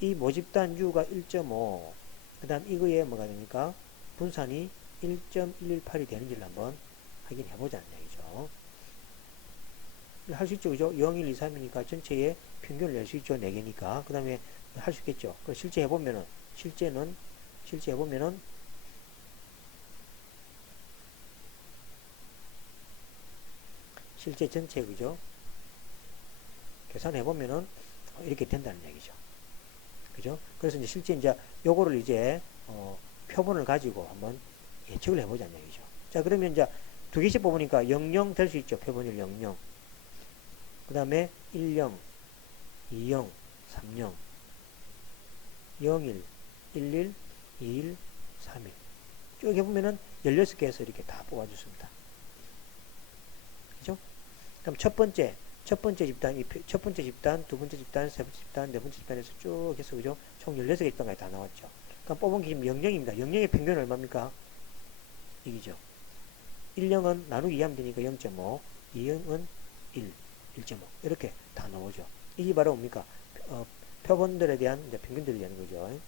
이 모집단 U가 1.5, 그 다음 이거에 뭐가 됩니까? 분산이 1.118이 되는지를 한번 확인해보자는 얘기죠. 할 수 있죠. 그죠? 0, 1, 2, 3이니까 전체의 평균을 낼 수 있죠. 4개니까. 그 다음에 할 수 있겠죠. 그럼 실제 해보면은, 실제 해보면은, 실제 전체, 그죠? 계산해보면은, 이렇게 된다는 얘기죠. 그죠? 그래서 이제 실제 이제 요거를 이제, 표본을 가지고 한번 예측을 해보자는 얘기죠. 자, 그러면 이제 두 개씩 뽑으니까 00 될 수 있죠. 표본일 00. 그 다음에 10, 20, 30, 01, 11, 21, 31. 쭉 해보면은 16개에서 이렇게 다 뽑아줬습니다. 그죠? 그럼 첫 번째 집단, 첫 번째 집단, 두 번째 집단, 세 번째 집단, 네 번째 집단에서 쭉 해서, 그죠? 총 16개 집단까지 다 나왔죠. 그럼 뽑은 게 지금 00입니다. 00의 평균은 얼마입니까? 이기죠. 10은 나누기 2하면 되니까 0.5, 2은 1, 1.5. 이렇게 다 나오죠. 이게 바로 뭡니까? 표본들에 대한 평균들이 되는 거죠.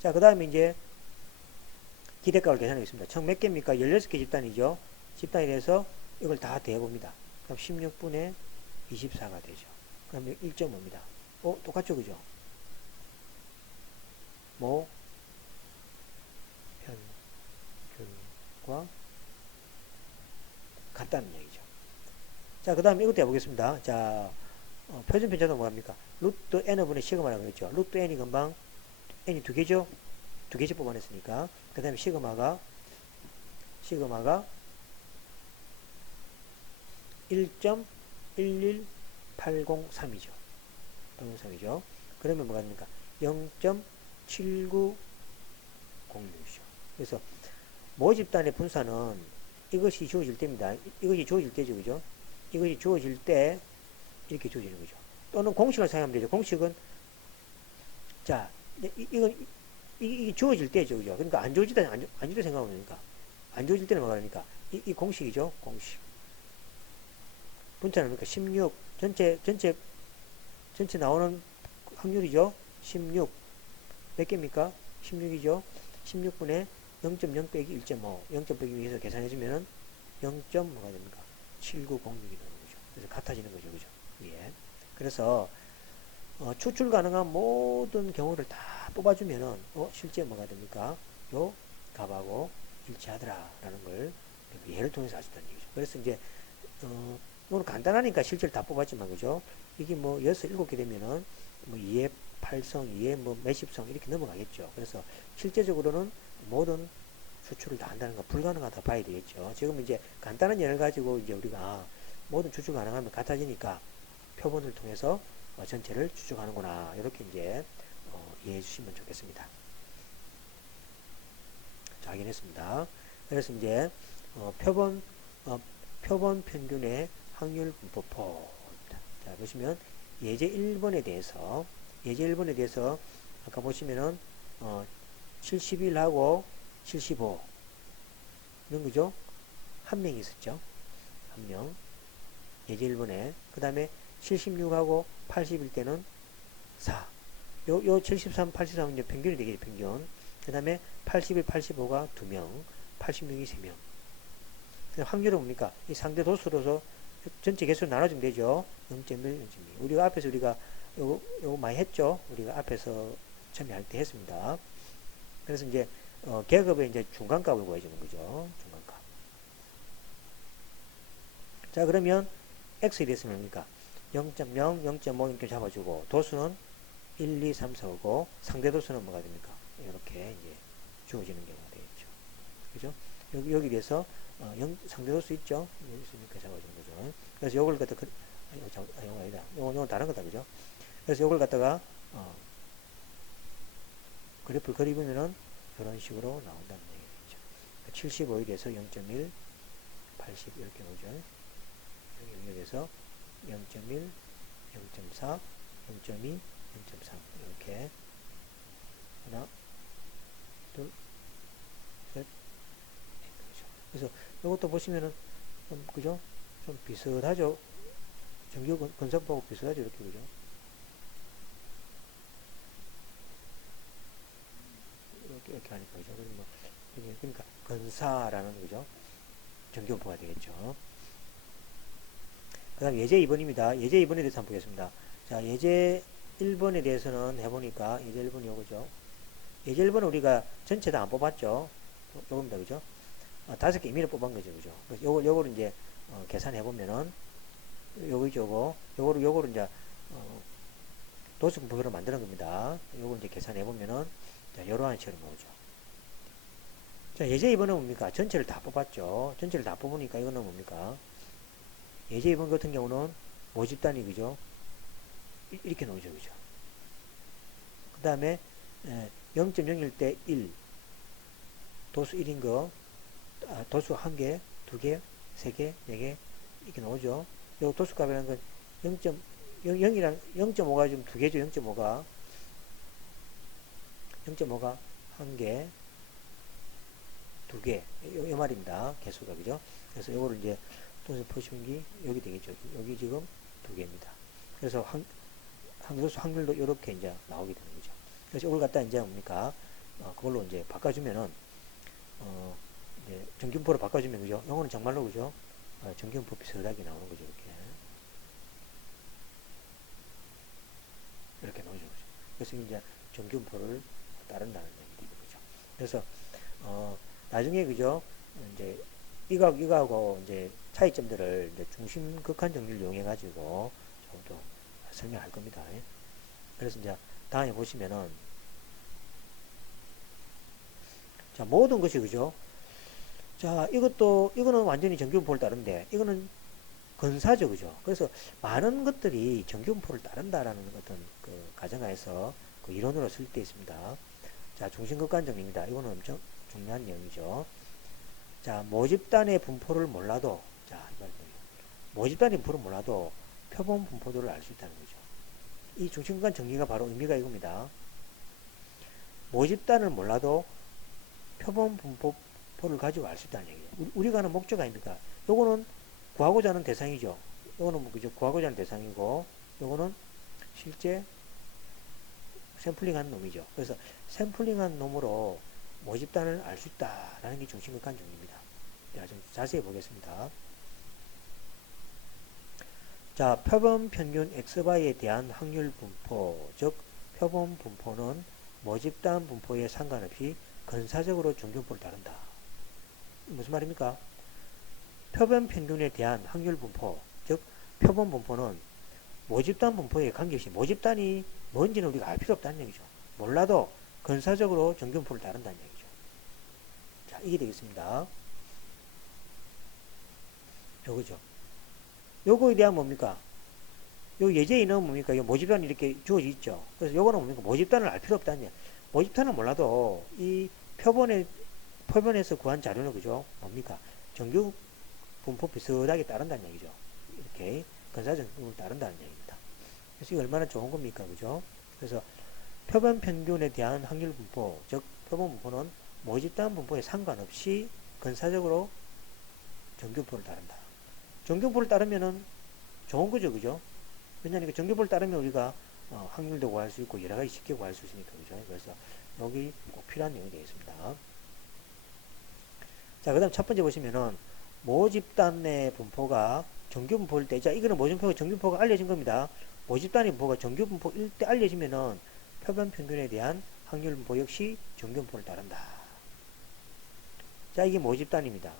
자, 그 다음에 이제 기대값을 계산하겠습니다. 총 몇 개입니까? 16개 집단이죠. 집단에 대해서 이걸 다 대해봅니다. 그럼 16분의 24가 되죠. 그러면 1.5입니다. 똑같죠, 그죠? 모, 편균과 같다는 얘기죠. 자, 그 다음에 이것도 해보겠습니다. 자, 표준 편차도 뭐합니까? 루트 n분의 시그마라고 했죠. 루트 n이 금방 n이 두 개죠? 두 개씩 뽑아냈으니까. 그 다음에 시그마가 1.11803이죠. 803이죠. 그러면 뭐가 됩니까? 0.7906이죠. 그래서 모집단의 분산은 이것이 주어질 때입니다. 이것이 주어질 때죠. 그죠? 이것이 주어질 때 이렇게 주어지는 거죠. 또는 공식을 사용하면 되죠. 공식은 자, 이게 주어질 때죠. 그죠? 그러니까 안 주어질 때, 안 주어질 때 생각하면 되니까. 안 주어질 때는 뭐가 되니까. 이 공식이죠. 공식. 분자는 그러니까 16, 전체 나오는 확률이죠. 16. 몇 개입니까? 16이죠. 16분의 0.0 빼기 1.5. 0.5 빼기 위해서 계산해주면은 0. 뭐가 됩니까? 7906이 나오는 거죠. 그래서 같아지는 거죠. 그죠? 예. 그래서, 추출 가능한 모든 경우를 다 뽑아주면은, 실제 뭐가 됩니까? 요 값하고 일치하더라라는 걸 예를 통해서 알 수 있다는 얘기죠. 그래서 이제, 이거는 간단하니까 실제로 다 뽑았지만, 그죠? 이게 뭐 6, 7개 되면은 뭐 2의 8성, 2의 뭐 몇십 성 이렇게 넘어가겠죠. 그래서 실제적으로는 모든 추출을 다 한다는 건 불가능하다 봐야 되겠죠. 지금 이제 간단한 예를 가지고 이제 우리가 모든 추출 가능하면 같아지니까 표본을 통해서 전체를 추측하는구나. 이렇게 이제 이해해 주시면 좋겠습니다. 자, 확인했습니다. 그래서 이제 표본 평균의 확률 분포포입니다. 자, 보시면 예제 1번에 대해서 아까 보시면은 71하고 75는 그죠? 한 명이 있었죠. 한 명. 예제 1번에 그 다음에 76하고 80일 때는 4. 요 73, 83은 이제 평균이 되겠죠. 평균. 그 다음에 81, 85가 2명, 86이 3명. 확률은 뭡니까? 이 상대 도수로서 전체 개수를 나눠주면 되죠. 0.1, 0.2. 우리가 앞에서 요거 많이 했죠. 우리가 앞에서 처음에 할 때 했습니다. 그래서 이제 계급의 이제 중간값을 구해주는 거죠. 중간값. 자, 그러면 x에 대해서는 뭡니까? 0.0, 0.5 이렇게 잡아주고 도수는 1, 2, 3, 4, 5고 상대 도수는 뭐가 됩니까? 이렇게 이제 주어지는 경우가 되겠죠. 그죠? 여기 대해서 상대 도수 있죠? 여기 있으니까 잡아주는 거죠. 그래서 요걸 갖다 요거 아니다. 요건 다른 거다. 그죠? 그래서 요걸 갖다가 그래프를 그리면은 이런 식으로 나온다는 얘기죠. 75에 대해서 0.1, 80 이렇게 오죠. 여기에 대해서 0.1, 0.4, 0.2, 0.3 이렇게 하나, 둘, 셋, 그래서 이것도 보시면은 좀 그죠? 좀 비슷하죠? 정규 건설하고 비슷하죠? 이렇게 그죠? 이렇게 하니까 그죠? 그러니까 근사라는 그죠? 정규분포가 되겠죠. 그 다음 예제 2번입니다. 예제 2번에 대해서 한번 보겠습니다. 자, 예제 1번에 대해서는 해보니까, 예제 1번이 요거죠. 예제 1번은 우리가 전체 다 안 뽑았죠. 요겁니다. 그죠? 5개 임의로 뽑은 거죠. 그죠? 그래서 요거를 이제, 계산해보면은, 요거죠, 요거를 이제, 도수 분포를 만드는 겁니다. 요걸 이제 계산해보면은, 자, 이러한 식으로 나오죠. 자, 예제 2번은 뭡니까? 전체를 다 뽑았죠. 전체를 다 뽑으니까 이거는 뭡니까? 예제 2번 같은 경우는 모집단이, 그죠? 이렇게 나오죠. 그죠? 그 다음에, 0.01 대 1. 도수 1인 거, 도수 1개, 2개, 3개, 4개, 이렇게 나오죠. 요 도수 값이라는 건 0.0이랑 0.5가 좀 2개죠. 0.5가 1개, 2개, 이 말입니다. 개수가, 그죠? 그래서 요거를 이제 도수 표시기 여기 되겠죠. 여기 지금 2개입니다. 그래서 항도수 확률도 이렇게 이제 나오게 되는 거죠. 그래서 이걸 갖다 이제 뭡니까? 그걸로 이제 바꿔주면은, 이제 정균포로 바꿔주면, 그죠? 요거는 정말로, 그죠? 정균포 비슷하게 나오는 거죠. 이렇게 나오죠. 그죠? 그래서 이제 정균포를 따른다는 얘기죠. 그죠? 그래서, 나중에, 그죠? 이제, 이거하고 이제 차이점들을 이제 중심 극한 정리를 이용해가지고 좀 더 설명할 겁니다. 그래서 이제 다음에 보시면은, 자, 모든 것이, 그죠? 자, 이거는 완전히 정규분포를 따른데, 이거는 근사죠, 그죠? 그래서 많은 것들이 정규분포를 따른다라는 어떤 그 가정하에서 그 이론으로 쓸 때 있습니다. 자, 중심극한 정리입니다. 이거는 엄청 중요한 내용이죠. 자, 모집단의 분포를 몰라도, 자, 모집단의 분포를 몰라도 표본 분포도를 알 수 있다는 거죠. 이 중심극한 정리가 바로 의미가 이겁니다. 모집단을 몰라도 표본 분포를 가지고 알 수 있다는 얘기예요. 우리가 하는 목적 아닙니까? 요거는 구하고자 하는 대상이죠. 요거는 뭐 그죠? 구하고자 하는 대상이고, 요거는 실제 샘플링한 놈이죠. 그래서 샘플링한 놈으로 모집단을 알 수 있다라는 게 중심극한 정리입니다. 자, 좀 자세히 보겠습니다. 자, 표본 평균 x바에 대한 확률 분포, 즉 표본 분포는 모집단 분포에 상관없이 근사적으로 중균포를 따른다. 무슨 말입니까? 표본 평균에 대한 확률 분포, 즉 표본 분포는 모집단 분포에 관계없이 모집단이 뭔지는 우리가 알 필요 없다는 얘기죠. 몰라도 근사적으로 정균포를 따른다는 얘기죠. 자, 이게 되겠습니다. 요거죠. 요거에 대한 뭡니까? 요 예제에는 뭡니까? 요 모집단이 이렇게 주어져 있죠. 그래서 요거는 뭡니까? 모집단을 알 필요 없다는 얘기. 모집단은 몰라도 이 표본에서 구한 자료는, 그죠? 뭡니까? 정규 분포 비슷하게 따른다는 얘기죠. 이렇게 근사정균을 따른다는 얘기입니다. 그래서 이게 얼마나 좋은 겁니까? 그죠? 그래서 표본 평균에 대한 확률 분포, 즉 표본 분포는 모집단 분포에 상관없이 근사적으로 정균포를 따른다. 정균포를 따르면은 좋은 거죠. 그죠? 왜냐하면 정균포를 따르면 우리가 확률도 구할 수 있고 여러 가지 쉽게 구할 수 있으니까. 그죠? 그래서 여기 꼭 필요한 내용이 되겠습니다. 자, 그 다음 첫 번째 보시면은 모집단의 분포가 정규분포일 때, 자, 이거는 모집분포가 정규분포가 알려진 겁니다. 모집단의 분포가 정규분포일 때 알려지면은 표본 평균에 대한 확률 분포 역시 정규분포를 따른다. 자, 이게 모집단입니다.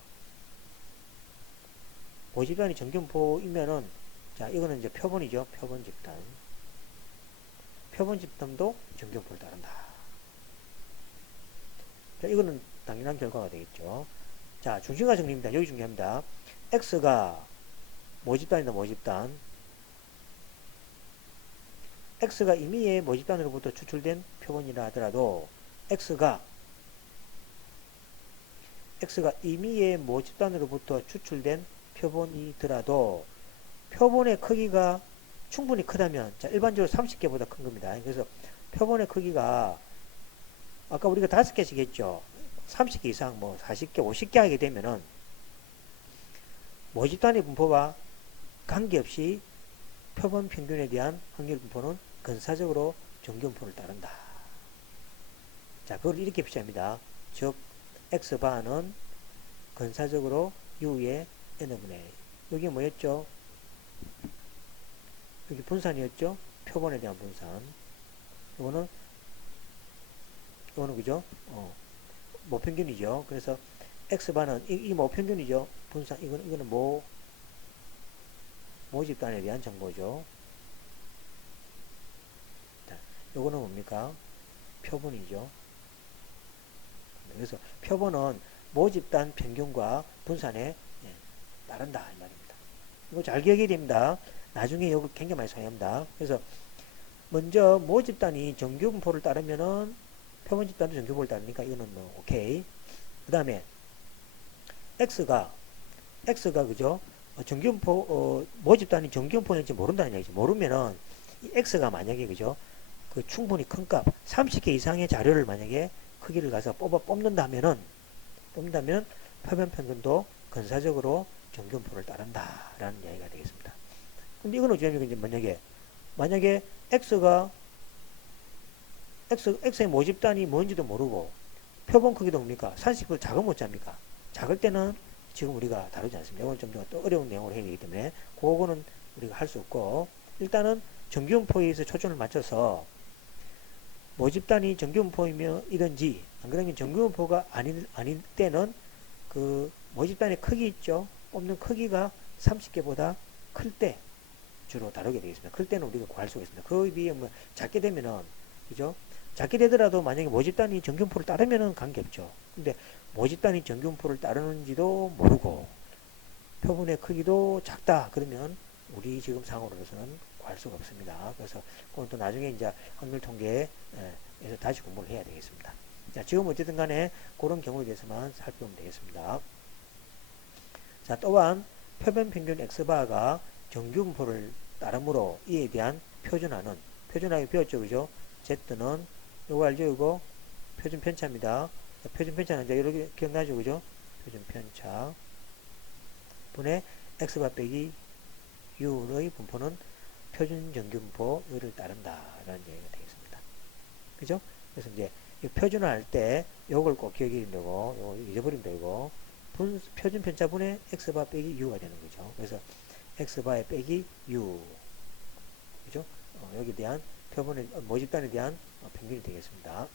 모집단이 정규분포이면은, 자, 이거는 이제 표본이죠. 표본 집단. 표본 집단도 정규분포를 따른다. 자, 이거는 당연한 결과가 되겠죠. 자, 중심과 정리입니다. 여기 중요합니다. X가 모집단이다, 모집단. X가 임의의 모집단으로부터 추출된 표본이라 하더라도, X가 임의의 모집단으로부터 추출된 표본이더라도, 표본의 크기가 충분히 크다면, 자, 일반적으로 30개보다 큰 겁니다. 그래서 표본의 크기가, 아까 우리가 5개씩 했죠. 30개 이상, 뭐 40개, 50개 하게 되면은 모집단의 분포와 관계없이 표본 평균에 대한 확률 분포는 근사적으로 정규분포를 따른다. 자, 그걸 이렇게 표시합니다. 즉, X바는 근사적으로 U의 N분의 여기 뭐였죠? 여기 분산이었죠? 표본에 대한 분산. 이거는 그죠? 모평균이죠. 그래서 x바는 이 모평균이죠. 분산 이거는 모집단에 대한 정보죠. 자, 요거는 뭡니까? 표본이죠. 그래서 표본은 모집단 평균과 분산에 따른다 이 말입니다. 이거 잘 기억해야 됩니다. 나중에 이거 굉장히 많이 사용합니다. 그래서 먼저 모집단이 정규분포를 따르면은 표본집단도 정규분포를 따르니까 이거는 뭐 오케이. 그 다음에 x가 그죠? 모집단이 정규분포인지 모른다는 얘기죠. 모르면은 이 x가 만약에 그죠? 그 충분히 큰 값, 30개 이상의 자료를 만약에 크기를 가서 뽑는다면 표본 평균도 근사적으로 정규분포를 따른다라는 이야기가 되겠습니다. 근데 이건 어쩌면 이제 만약에 x의 모집단이 뭔지도 모르고 표본 크기도 뭡니까? 30을 작은 못 잡니까? 작을 때는 지금 우리가 다루지 않습니다. 이건 좀 더 어려운 내용을 해야 되기 때문에 그거는 우리가 할 수 없고 일단은 정규분포에 의해서 초점을 맞춰서 모집단이 정규분포이든지 안 그러면 정규분포가 아닐 때는 그 모집단의 크기 있죠. 뽑는 크기가 30개보다 클 때 주로 다루게 되겠습니다. 클 때는 우리가 구할 수가 있습니다. 그에 비해 뭐 작게 되면은 그죠? 작게 되더라도 만약에 모집단이 정규분포를 따르면은 관계없죠. 근데 모집단이 정규분포를 따르는지도 모르고 표본의 크기도 작다 그러면 우리 지금 상으로서는 구할 수가 없습니다. 그래서 그건 또 나중에 이제 확률 통계에서 다시 공부를 해야 되겠습니다. 자, 지금 어쨌든 간에 그런 경우에 대해서만 살펴보면 되겠습니다. 자, 또한 표본 평균 x바가 정규분포를 따르므로 이에 대한 표준하게 배웠죠, 그죠? Z는 요거 알죠, 이거 표준 편차입니다. 자, 표준 편차는 이제 이렇게 기억나죠, 그죠? 표준 편차 분의 x바 빼기 u의 분포는 표준 정규분포를 따른다라는 얘기가 되겠습니다. 그죠? 그래서 이제 표준화할 때 요걸 꼭 기억해야 되고 요거 잊어버리면 되고 표준 편차분의 x바 빼기 u가 되는 거죠. 그래서 x바에 빼기 u 그죠? 여기에 대한 표본의 모집단에 대한 평균이 되겠습니다.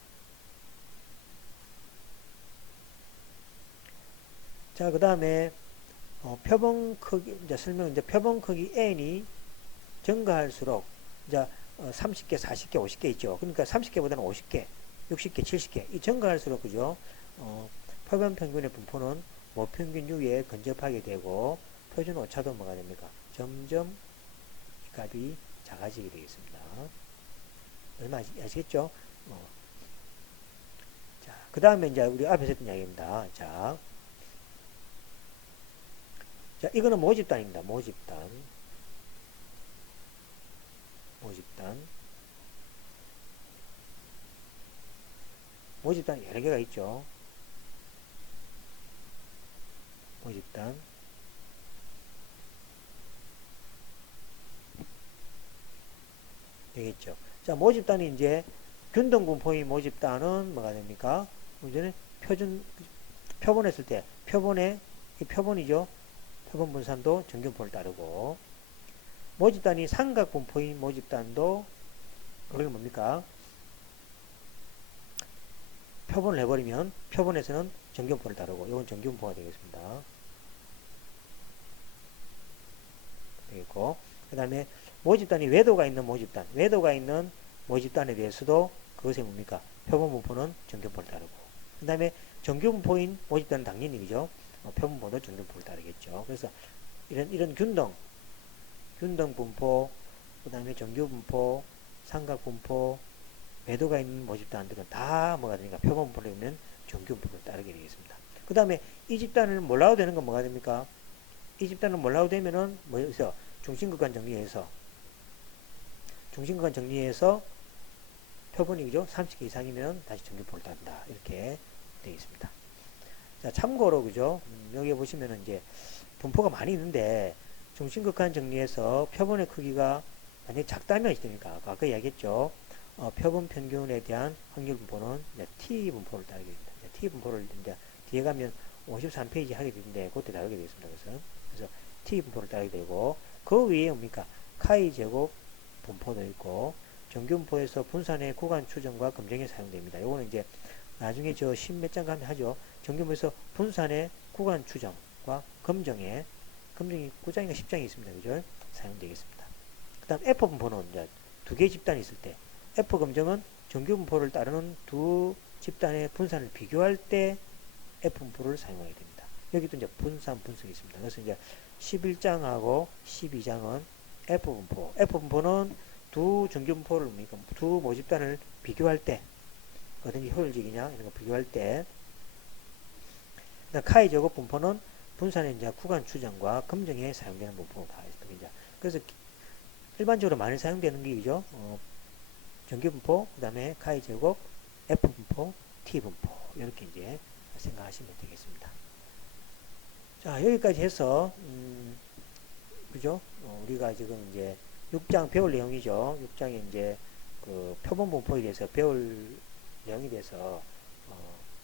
자, 그 다음에 표본 크기 이제 표본 크기 n이 증가할수록 이제 30개, 40개, 50개 있죠. 그러니까 30개보다는 50개, 60개, 70개 이 증가할수록 그죠? 표본 평균의 분포는 모평균 유에 근접하게 되고 표준 오차도 뭐가 됩니까? 점점 이 값이 작아지게 되겠습니다. 얼마 아시겠죠? 자, 그 다음에 이제 우리 앞에서 했던 이야기입니다. 자, 이거는 모집단입니다. 모집단 여러 개가 있죠. 모집단 되겠죠. 자, 모집단이 이제 균등분포의 모집단은 뭐가 됩니까? 문제는 표본했을 때 이 표본이죠. 표본 분산도 정규분포를 따르고 모집단이 삼각분포의 모집단도 그게 뭡니까? 표본을 해버리면 표본에서는 정규분포를 따르고 이건 정규분포가 되겠습니다. 되겠고 그 다음에 모집단이 외도가 있는 모집단에 대해서도 그것이 뭡니까? 표본분포는 정규분포를 따르고 그 다음에 정규분포인 모집단은 당연히 그죠? 표본분포도 정규분포를 따르겠죠. 그래서 이런 균등분포 그 다음에 정규분포 삼각분포 외도가 있는 모집단들은 다 뭐가 되니까 표본분포를 보면 정규분포를 따르게 되겠습니다. 그 다음에 이 집단을 몰라도 되는 건 뭐가 됩니까? 이 집단을 몰라도 되면은 뭐여서 중심극한 정리해서 표본이 그죠? 30개 이상이면 다시 정규분포를 따른다. 이렇게 되어 있습니다. 자, 참고로 그죠? 여기 보시면은 이제 분포가 많이 있는데 중심극한 정리해서 표본의 크기가 만약에 작다면 있습니까? 아까 이야기했죠. 표본 평균에 대한 확률 분포는 T 분포를 따르게 됩니다. T 분포를 이제 뒤에 가면 53페이지 하게 되는데 그때 다루게 되겠습니다. 그래서 T 분포를 따르게 되고 그 위에 뭡니까? 카이 제곱 분포도 있고, 정규 분포에서 분산의 구간 추정과 검증에 사용됩니다. 요거는 이제 나중에 저 10몇 장 가면 하죠. 정규 분포에서 분산의 구간 추정과 검증에, 검증이 9장인가 10장이 있습니다. 그죠? 사용되겠습니다. 그 다음 F 분포는 이제 두 개의 집단이 있을 때, F 검증은 정규 분포를 따르는 두 집단의 분산을 비교할 때 F 분포를 사용하게 됩니다. 여기도 이제 분산 분석이 있습니다. 그래서 이제 11장하고 12장은 F 분포. F 분포는 두 정규 분포를, 그러니까 두 모집단을 비교할 때, 어떤 게 효율적이냐, 이런 거 비교할 때, 카이 제곱 분포는 분산의 이제 구간 추정과 검증에 사용되는 분포가 있습니다. 그래서 일반적으로 많이 사용되는 게 이죠. 정규 분포, 그 다음에 카이 제곱, F 분포, T 분포. 이렇게 이제 생각하시면 되겠습니다. 자, 여기까지 해서, 그죠? 우리가 지금 이제 6장 배울 내용이죠. 6장에 이제 그 표본 분포에 대해서 배울 내용에 대해서,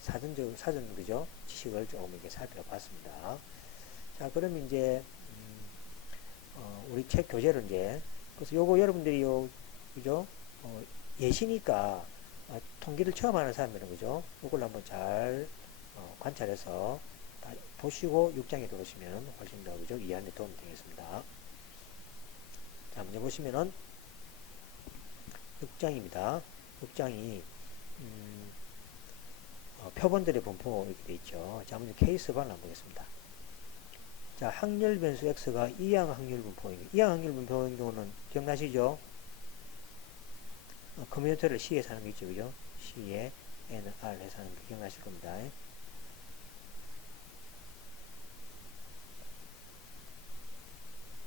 사전, 그죠? 지식을 조금 이렇게 살펴봤습니다. 자, 그럼 이제, 우리 책 교재를 이제, 그래서 요거 여러분들이 그죠? 예시니까, 통계를 처음 하는 사람들은, 그죠? 요걸 한번 잘, 관찰해서 보시고 6장에 들어오시면 훨씬 더, 그죠? 이해하는 데 도움이 되겠습니다. 자, 먼저 보시면은, 6장입니다. 6장이, 표본들의 분포 이렇게 돼 있죠. 자, 먼저 케이스 반을 한번 보겠습니다. 자, 확률 변수 x가 이항 확률 분포입니다. 이항 확률 분포인 경우는 기억나시죠? 컴퓨터를 C에서 하는 거 있죠, 그죠? C에 N, R 해서 하는 거 기억나실 겁니다.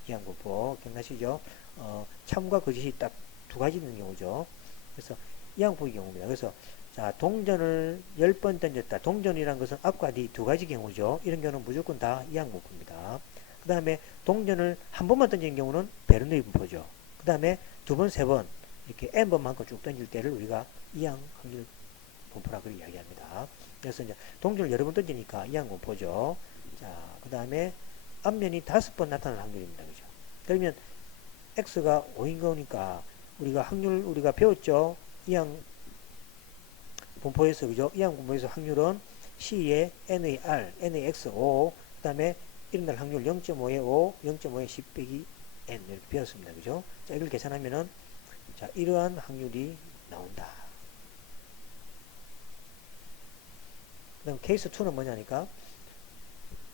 이항 분포 기억나시죠? 참과 거짓이 딱 두 가지 있는 경우죠. 그래서 이항 분포의 경우입니다. 그래서 자, 동전을 10번 던졌다. 동전이란 것은 앞과 뒤 두 가지 경우죠. 이런 경우는 무조건 다 이항 분포입니다. 그 다음에 동전을 한 번만 던지는 경우는 베르누이 분포죠. 그 다음에 두 번, 세 번 이렇게 n번만큼 쭉 던질 때를 우리가 이항 확률 분포라고 이야기합니다. 그래서 이제 동전을 여러 번 던지니까 이항 분포죠. 자, 그 다음에 앞면이 5번 나타나는 확률입니다. 그죠? 그러면 x가 5인 거니까 우리가 확률 우리가 배웠죠. 이항 분포에서, 그죠? 이항 분포에서 확률은 C의 N의 R, N의 X, 5, 그 다음에 일어날 확률 0.5의 5, 0.5의 10 빼기 N 이렇게 배웠습니다. 그죠? 자, 이걸 계산하면은 자, 이러한 확률이 나온다. 그 다음 케이스 2는 뭐냐니까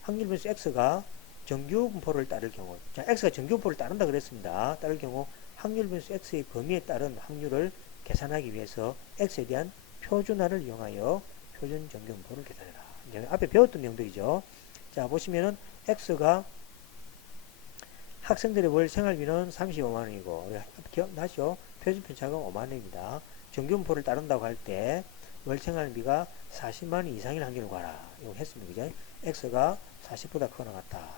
확률 변수 X가 정규 분포를 따를 경우, 자, X가 정규 분포를 따른다 그랬습니다. 따를 경우 확률 변수 X의 범위에 따른 확률을 계산하기 위해서 X에 대한 표준화를 이용하여 표준 정규 분포를 계산해라. 이제 앞에 배웠던 내용들이죠. 자, 보시면은 X가 학생들의 월 생활비는 35만원이고, 기억나죠? 표준 편차가 5만원입니다. 정규 분포를 따른다고 할 때 월 생활비가 40만원 이상일 확률을 구하라. 이거 했습니다. 그죠? X가 40보다 크거나 같다.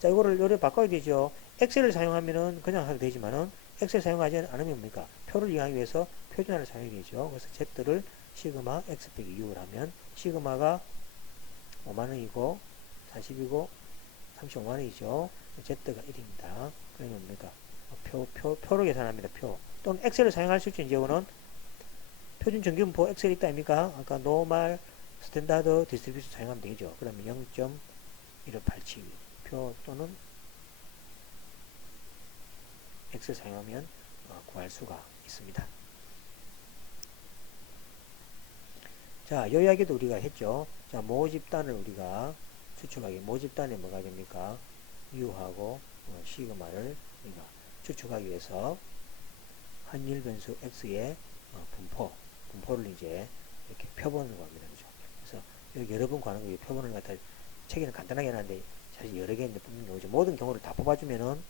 자, 이거를 요래 바꿔야 되죠. 엑셀을 사용하면은 그냥 하도 되지만은 엑셀 사용하지 않으면 뭡니까? 표를 이용하기 위해서 표준화를 사용해야 되죠. 그래서 Z를 시그마 X 빼기 U를 하면 시그마가 5만원이고 40이고 35만원이죠. Z가 1입니다. 그러면 뭡니까? 표로 계산합니다. 표. 또는 엑셀을 사용할 수 있죠. 이제는 표준 정규분포 엑셀 있다 아닙니까? 아까 노멀 스탠다드 디스트리뷰션 사용하면 되죠. 그러면 0.1587 표 또는 엑셀 사용하면 구할 수가 있습니다. 자, 이 이야기도 우리가 했죠. 자, 모집단을 우리가 추측하기. 모집단에 뭐가 됩니까? U하고 시그마를 우리가 추측하기 위해서 확률 변수 X의 분포를 이제 이렇게 표본을 구합니다. 그죠? 그래서 여기 여러 번 구하는 거예요. 표본을 갖다 책에는 간단하게 해놨는데 사실 여러 개 있는데 뽑는 경우죠. 모든 경우를 다 뽑아주면은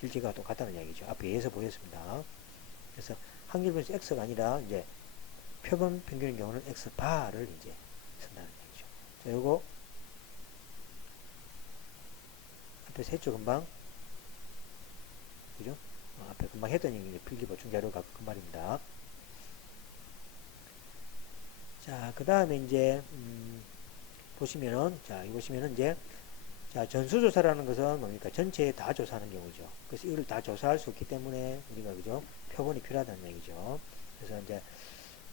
실제가 똑같다는 이야기죠. 앞에 예에서 보였습니다. 그래서 확률 변수 X가 아니라 이제 표본 평균의 경우는 X 바를 이제 쓴다는 얘기죠. 자, 요거 앞에서 했죠, 금방. 그죠? 앞에 금방 했던 얘기, 필기 보충 자료가 그 말입니다. 자, 그 다음에 이제, 보시면은, 자, 이 보시면은 이제, 자, 전수조사라는 것은 뭡니까? 전체에 다 조사하는 경우죠. 그래서 이걸 다 조사할 수 없기 때문에 우리가 그죠? 표본이 필요하다는 얘기죠. 그래서 이제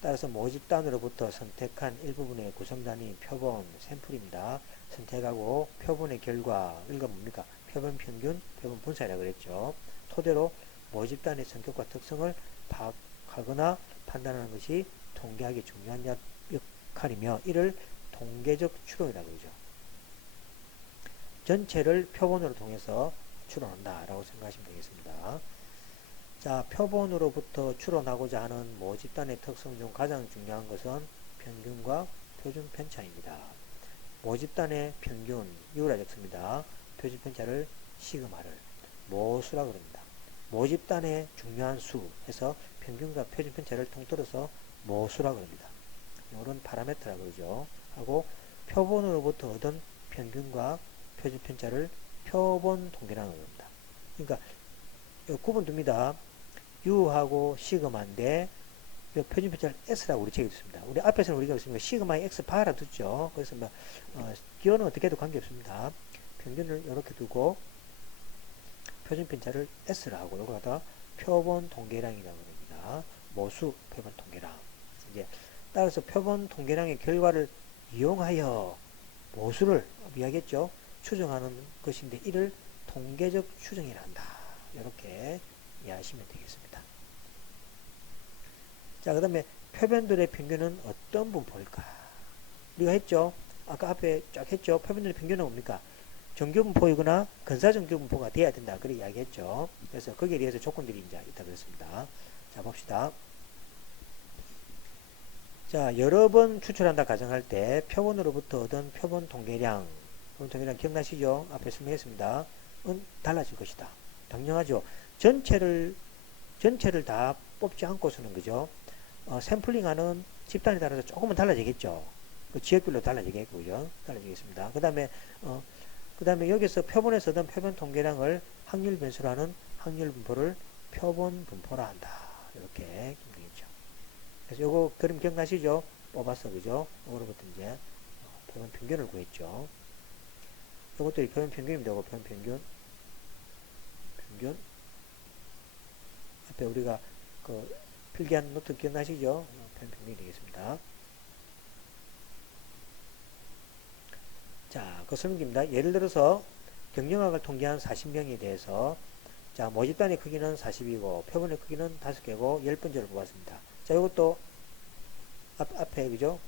따라서 모집단으로부터 선택한 일부분의 구성단위 표본 샘플입니다. 선택하고 표본의 결과, 이거 뭡니까? 표본 평균, 표본 분사라고 그랬죠. 토대로 모집단의 성격과 특성을 파악하거나 판단하는 것이 통계학의 중요한 역할이며 이를 통계적 추론이라고 그러죠. 전체를 표본으로 통해서 추론한다라고 생각하시면 되겠습니다. 자, 표본으로부터 추론하고자 하는 모집단의 특성 중 가장 중요한 것은 평균과 표준 편차입니다. 모집단의 평균, U라 적습니다. 표준 편차를 시그마를 모수라고 합니다. 모집단의 중요한 수에서 평균과 표준 편차를 통틀어서 모수라고 합니다. 이런 파라미터라고 그러죠. 하고 표본으로부터 얻은 평균과 표준 편차를 표본 통계라고 합니다. 그러니까 구분 둡니다. U하고 시그마인데 표준 편차를 S라고 우리 적어뒀습니다. 우리 앞에서는 우리가 있습니다. 시그마의 X 바라 뒀죠. 그래서 뭐 기호는 어떻게 해도 관계없습니다. 평균을 이렇게 두고 표준 편차를 S라고 요거 갖다가 표본 통계량이라고 합니다. 모수 표본 통계량. 이제 따라서 표본 통계량의 결과를 이용하여 모수를 이야기했죠. 추정하는 것인데 이를 통계적 추정이라 한다. 이렇게 이해하시면 되겠습니다. 자, 그 다음에 표본들의 평균은 어떤 분포일까? 우리가 했죠. 아까 앞에 쫙 했죠. 표본들의 평균은 뭡니까? 정규분포이거나 근사정규분포가 돼야 된다. 그렇게 이야기했죠. 그래서 거기에 대해서 조건들이 이제 있다 그랬습니다. 자, 봅시다. 자, 여러 번 추출한다 가정할 때 표본으로부터 얻은 표본 통계량 기억나시죠? 앞에 설명했습니다. 은 달라질 것이다. 당연하죠. 전체를 다 뽑지 않고서는 그죠? 샘플링하는 집단에 따라서 조금은 달라지겠죠. 그 지역별로 달라지겠고요. 달라지겠습니다. 그 다음에 여기서 표본에서 얻은 표본 통계량을 확률 변수로 하는 확률 분포를 표본 분포라 한다. 이렇게 기억되겠죠. 그래서 요거 그림 기억나시죠? 뽑았어, 그죠? 요거로부터 이제 표본 평균을 구했죠. 요것들이 표본 평균입니다. 요거 표본 평균. 앞에 우리가 그 필기한 노트 기억나시죠? 표본 평균이 되겠습니다. 자, 그 설명입니다. 예를 들어서 경영학을 통계한 40명에 대해서 자, 모집단의 크기는 40이고 표본의 크기는 5개고 10번째를 뽑았습니다. 자, 이것도 앞에 그죠?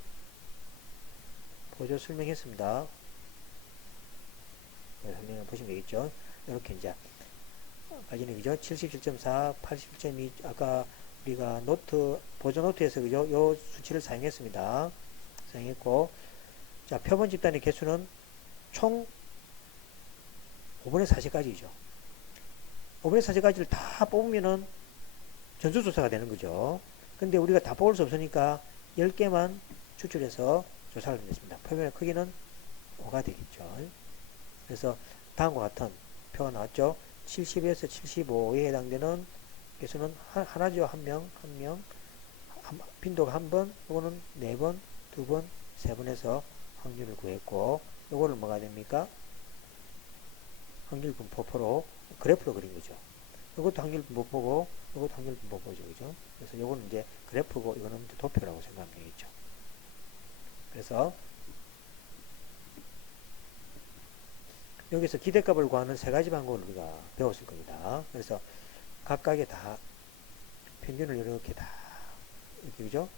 보조 설명했습니다. 설명을 보시면 되겠죠? 이렇게 이제 빠지는 그죠? 77.4, 87.2 아까 우리가 보조 노트에서 그죠? 요 수치를 사용했습니다. 사용했고 자, 표본 집단의 개수는 총 5분의 4씩까지죠. 5분의 4씩까지를 다 뽑으면은 전수조사가 되는 거죠. 근데 우리가 다 뽑을 수 없으니까 10개만 추출해서 조사를 했습니다. 표본의 크기는 5가 되겠죠. 그래서 다음과 같은 표가 나왔죠. 70에서 75에 해당되는 개수는 하나죠. 한 명. 빈도가 한 번, 이거는 4번, 2번, 3번에서 확률을 구했고, 요거를 뭐가 됩니까? 확률 분포표로, 그래프로 그린 거죠. 이것도 확률 분포포고, 이것도 확률 분포포죠. 그죠? 그래서 요거는 이제 그래프고, 이거는 이제 도표라고 생각하면 되겠죠. 그래서, 여기서 기대값을 구하는 3가지 방법을 우리가 배웠을 겁니다. 그래서 각각의 다 평균을 이렇게 다 이렇게 그죠?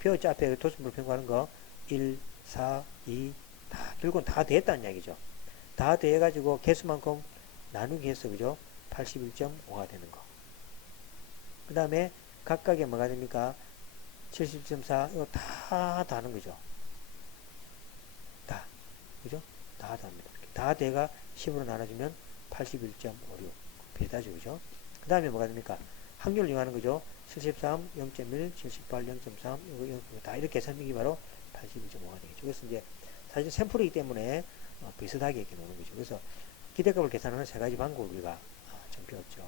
배웠죠? 앞에 도수물 평가하는 거 1, 4, 2 다 결국은 다 됐다는 이야기죠. 다 돼가지고 개수만큼 나누기 해서 그죠? 81.5가 되는 거. 그 다음에 각각의 뭐가 됩니까? 70.4 이거 다 하는 거죠. 다 그죠? 다 합니다. 다 대가 10으로 나눠주면 81.56 비슷하죠. 그죠? 그 다음에 뭐가 됩니까? 확률을 이용하는 거죠. 73, 0.1, 78, 0.3 이거 다 이렇게 설명이 바로 81.5가 되겠죠. 그래서 이제 사실 샘플이기 때문에 비슷하게 이렇게 노는 거죠. 그래서 기대값을 계산하는 3가지 방법을 우리가 좀 배웠죠.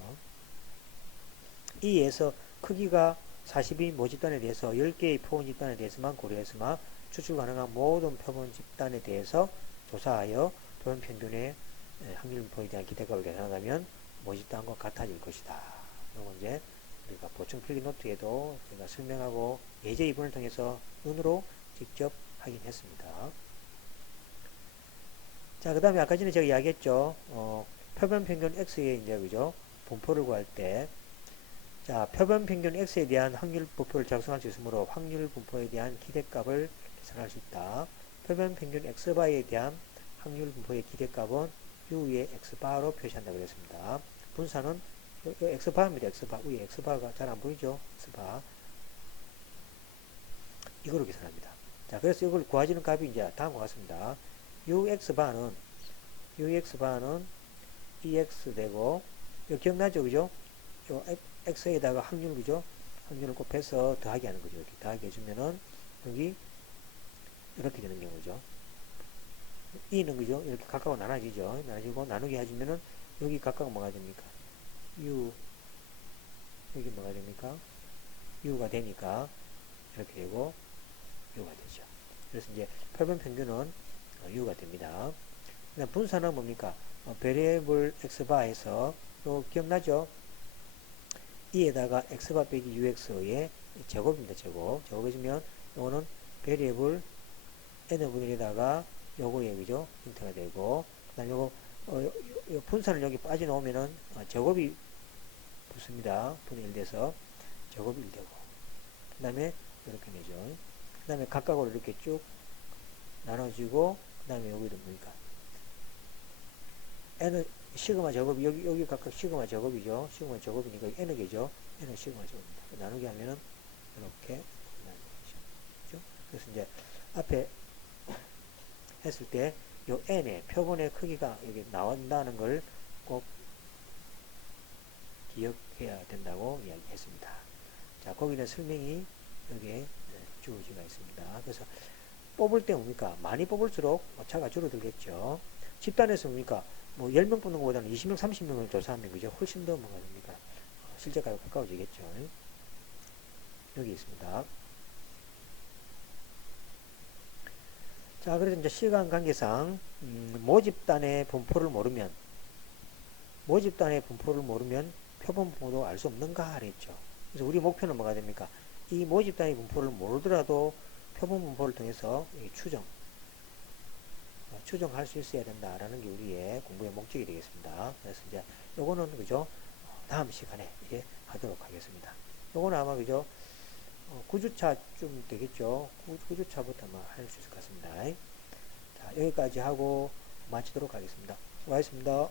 이에서 크기가 40인 모집단에 대해서 10개의 표본 집단에 대해서만 고려해서만 추출 가능한 모든 표본 집단에 대해서 조사하여 표본 평균의 확률 분포에 대한 기대값을 계산하면 모집단과 같아질 것이다. 이거 이제 우리가 보충 필기 노트에도 제가 설명하고 예제 2번을 통해서 눈으로 직접 확인했습니다. 자, 그 다음에 아까 전에 제가 이야기했죠. 표본 평균 X의 이제, 그죠? 분포를 구할 때, 자, 표본 평균 X에 대한 확률 분포를 작성할 수 있으므로 확률 분포에 대한 기대값을 계산할 수 있다. 표본 평균 X바에 대한 확률 분포의 기대값은 U의 X바로 표시한다고 그랬습니다. 분사는 X바입니다. X바. 위에 X바가 잘 안 보이죠? X바. 이거로 계산합니다. 자, 그래서 이걸 구하지는 값이 이제 다음과 같습니다. UX바는 EX 되고, 이거 기억나죠? 그죠? 요 X에다가 확률, 그죠? 확률을 곱해서 더하기 하는 거죠. 이렇게 더하기 해주면은, 여기, 이렇게 되는 경우죠. E는, 그죠? 이렇게 각각으로 나눠지죠. 나눠지고, 나누기 해주면은, 여기 각각 뭐가 됩니까? U, 여기 뭐가 됩니까? U가 되니까, 이렇게 되고, U가 되죠. 그래서 이제, 표본 평균은 U가 됩니다. 그다음 분사는 뭡니까? 베리에이블 x바에서 요 기억나죠? e에다가 x바 빼기 ux의 제곱입니다. 제곱해주면 요거는 베리에이블 n분의 1에다가 요거의 그죠? 형태가 되고 그다음 요거 요 분사를 여기 빠져놓으면은 제곱이 붙습니다. 분의 1 돼서 제곱이 1 되고 그 다음에 이렇게 되죠. 그 다음에 각각으로 이렇게 쭉 나눠지고 그 다음에 여기도 뭡니까? n은 시그마 제곱이 여기 각각 시그마 제곱이죠. 시그마 제곱이니까 n은 개죠. n은 시그마 제곱입니다. 나누기 하면은 이렇게 나누죠. 그래서 이제 앞에 했을 때 요 n의 표본의 크기가 여기 나온다는 걸 꼭 기억해야 된다고 이야기했습니다. 자, 거기는 설명이 여기에 주어지가 있습니다. 그래서 뽑을 때 뭡니까? 많이 뽑을수록 오차가 줄어들겠죠. 집단에서 뭡니까? 뭐 10명 뽑는 것보다는 20명, 30명을 조사하면 그죠? 훨씬 더 뭐가 됩니까? 실제가가 가까워지겠죠. 여기 있습니다. 자, 그래서 이제 시간 관계상 모집단의 분포를 모르면 표본 분포도 알 수 없는가 그랬죠. 그래서 우리 목표는 뭐가 됩니까? 이 모집단의 분포를 모르더라도 표본 분포를 통해서 추정할 수 있어야 된다라는 게 우리의 공부의 목적이 되겠습니다. 그래서 이제 요거는 그죠? 다음 시간에 이제 하도록 하겠습니다. 요거는 아마 그죠? 9주차쯤 되겠죠? 9주차부터 아마 할 수 있을 것 같습니다. 자, 여기까지 하고 마치도록 하겠습니다. 수고하셨습니다.